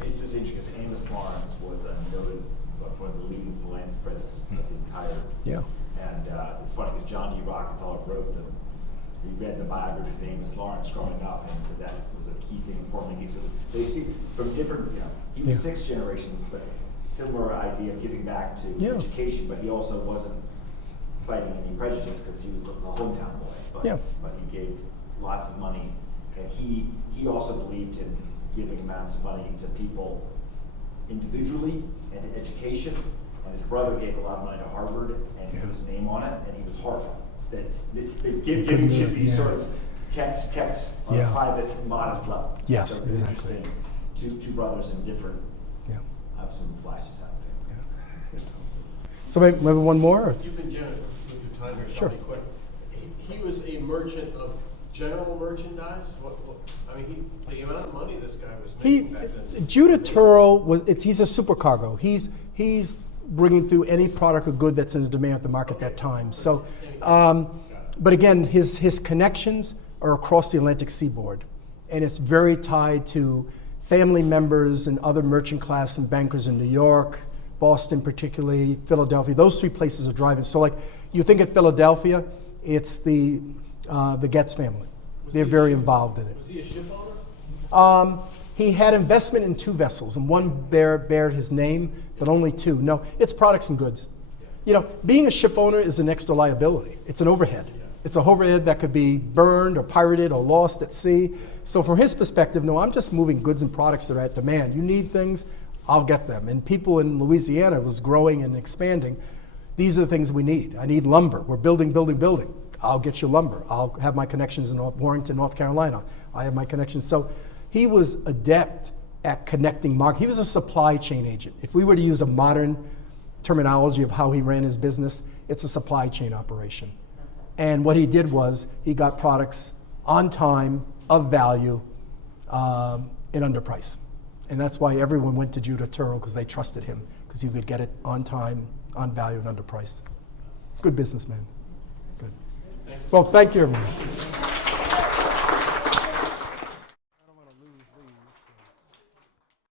It's just interesting because Amos Lawrence was a noted, one of the leading philanthropists of the entire. Yeah. And it's funny because John D. Rockefeller wrote them. He read the biography of Amos Lawrence growing up and said that was a key thing in forming him. So they see from different, he was 6 generations, but similar idea of giving back to education, but he also wasn't fighting any prejudice because he was the hometown boy. But he gave lots of money, and he also believed in giving amounts of money to people individually and to education. And his brother gave a lot of money to Harvard and he put his name on it, and he was horrified that giving should be sort of kept on a private, modest level. Yes, so it's exactly. interesting. Two brothers in different, have some flashes out of it. So maybe one more? You've been generous with your time here. Sure. Tell me quick. He was a merchant of general merchandise. The amount of money this guy was making back then. Judah Touro he's a supercargo. He's bringing through any product or good that's in the demand at the market at that time. So, but again, his connections are across the Atlantic seaboard, and it's very tied to family members and other merchant class and bankers in New York, Boston particularly, Philadelphia. Those 3 places are driving. So like you think of Philadelphia, it's the Getz family. They're very involved in it. Was he a ship owner? He had investment in 2 vessels, and one bared his name, but only 2. No, it's products and goods. Being a ship owner is an extra liability. It's an overhead. It's a overhead that could be burned or pirated or lost at sea. So from his perspective, no, I'm just moving goods and products that are at demand. You need things, I'll get them. And people in Louisiana was growing and expanding. These are the things we need. I need lumber. We're building. I'll get you lumber. I'll have my connections in Warrington, North Carolina. I have my connections. So he was adept at connecting market. He was a supply chain agent. If we were to use a modern terminology of how he ran his business, it's a supply chain operation. And what he did was he got products on time, of value, and under price. And that's why everyone went to Judah Touro, because they trusted him, because you could get it on time, on value, and under price. Good businessman. Good. Well, thank you, everyone.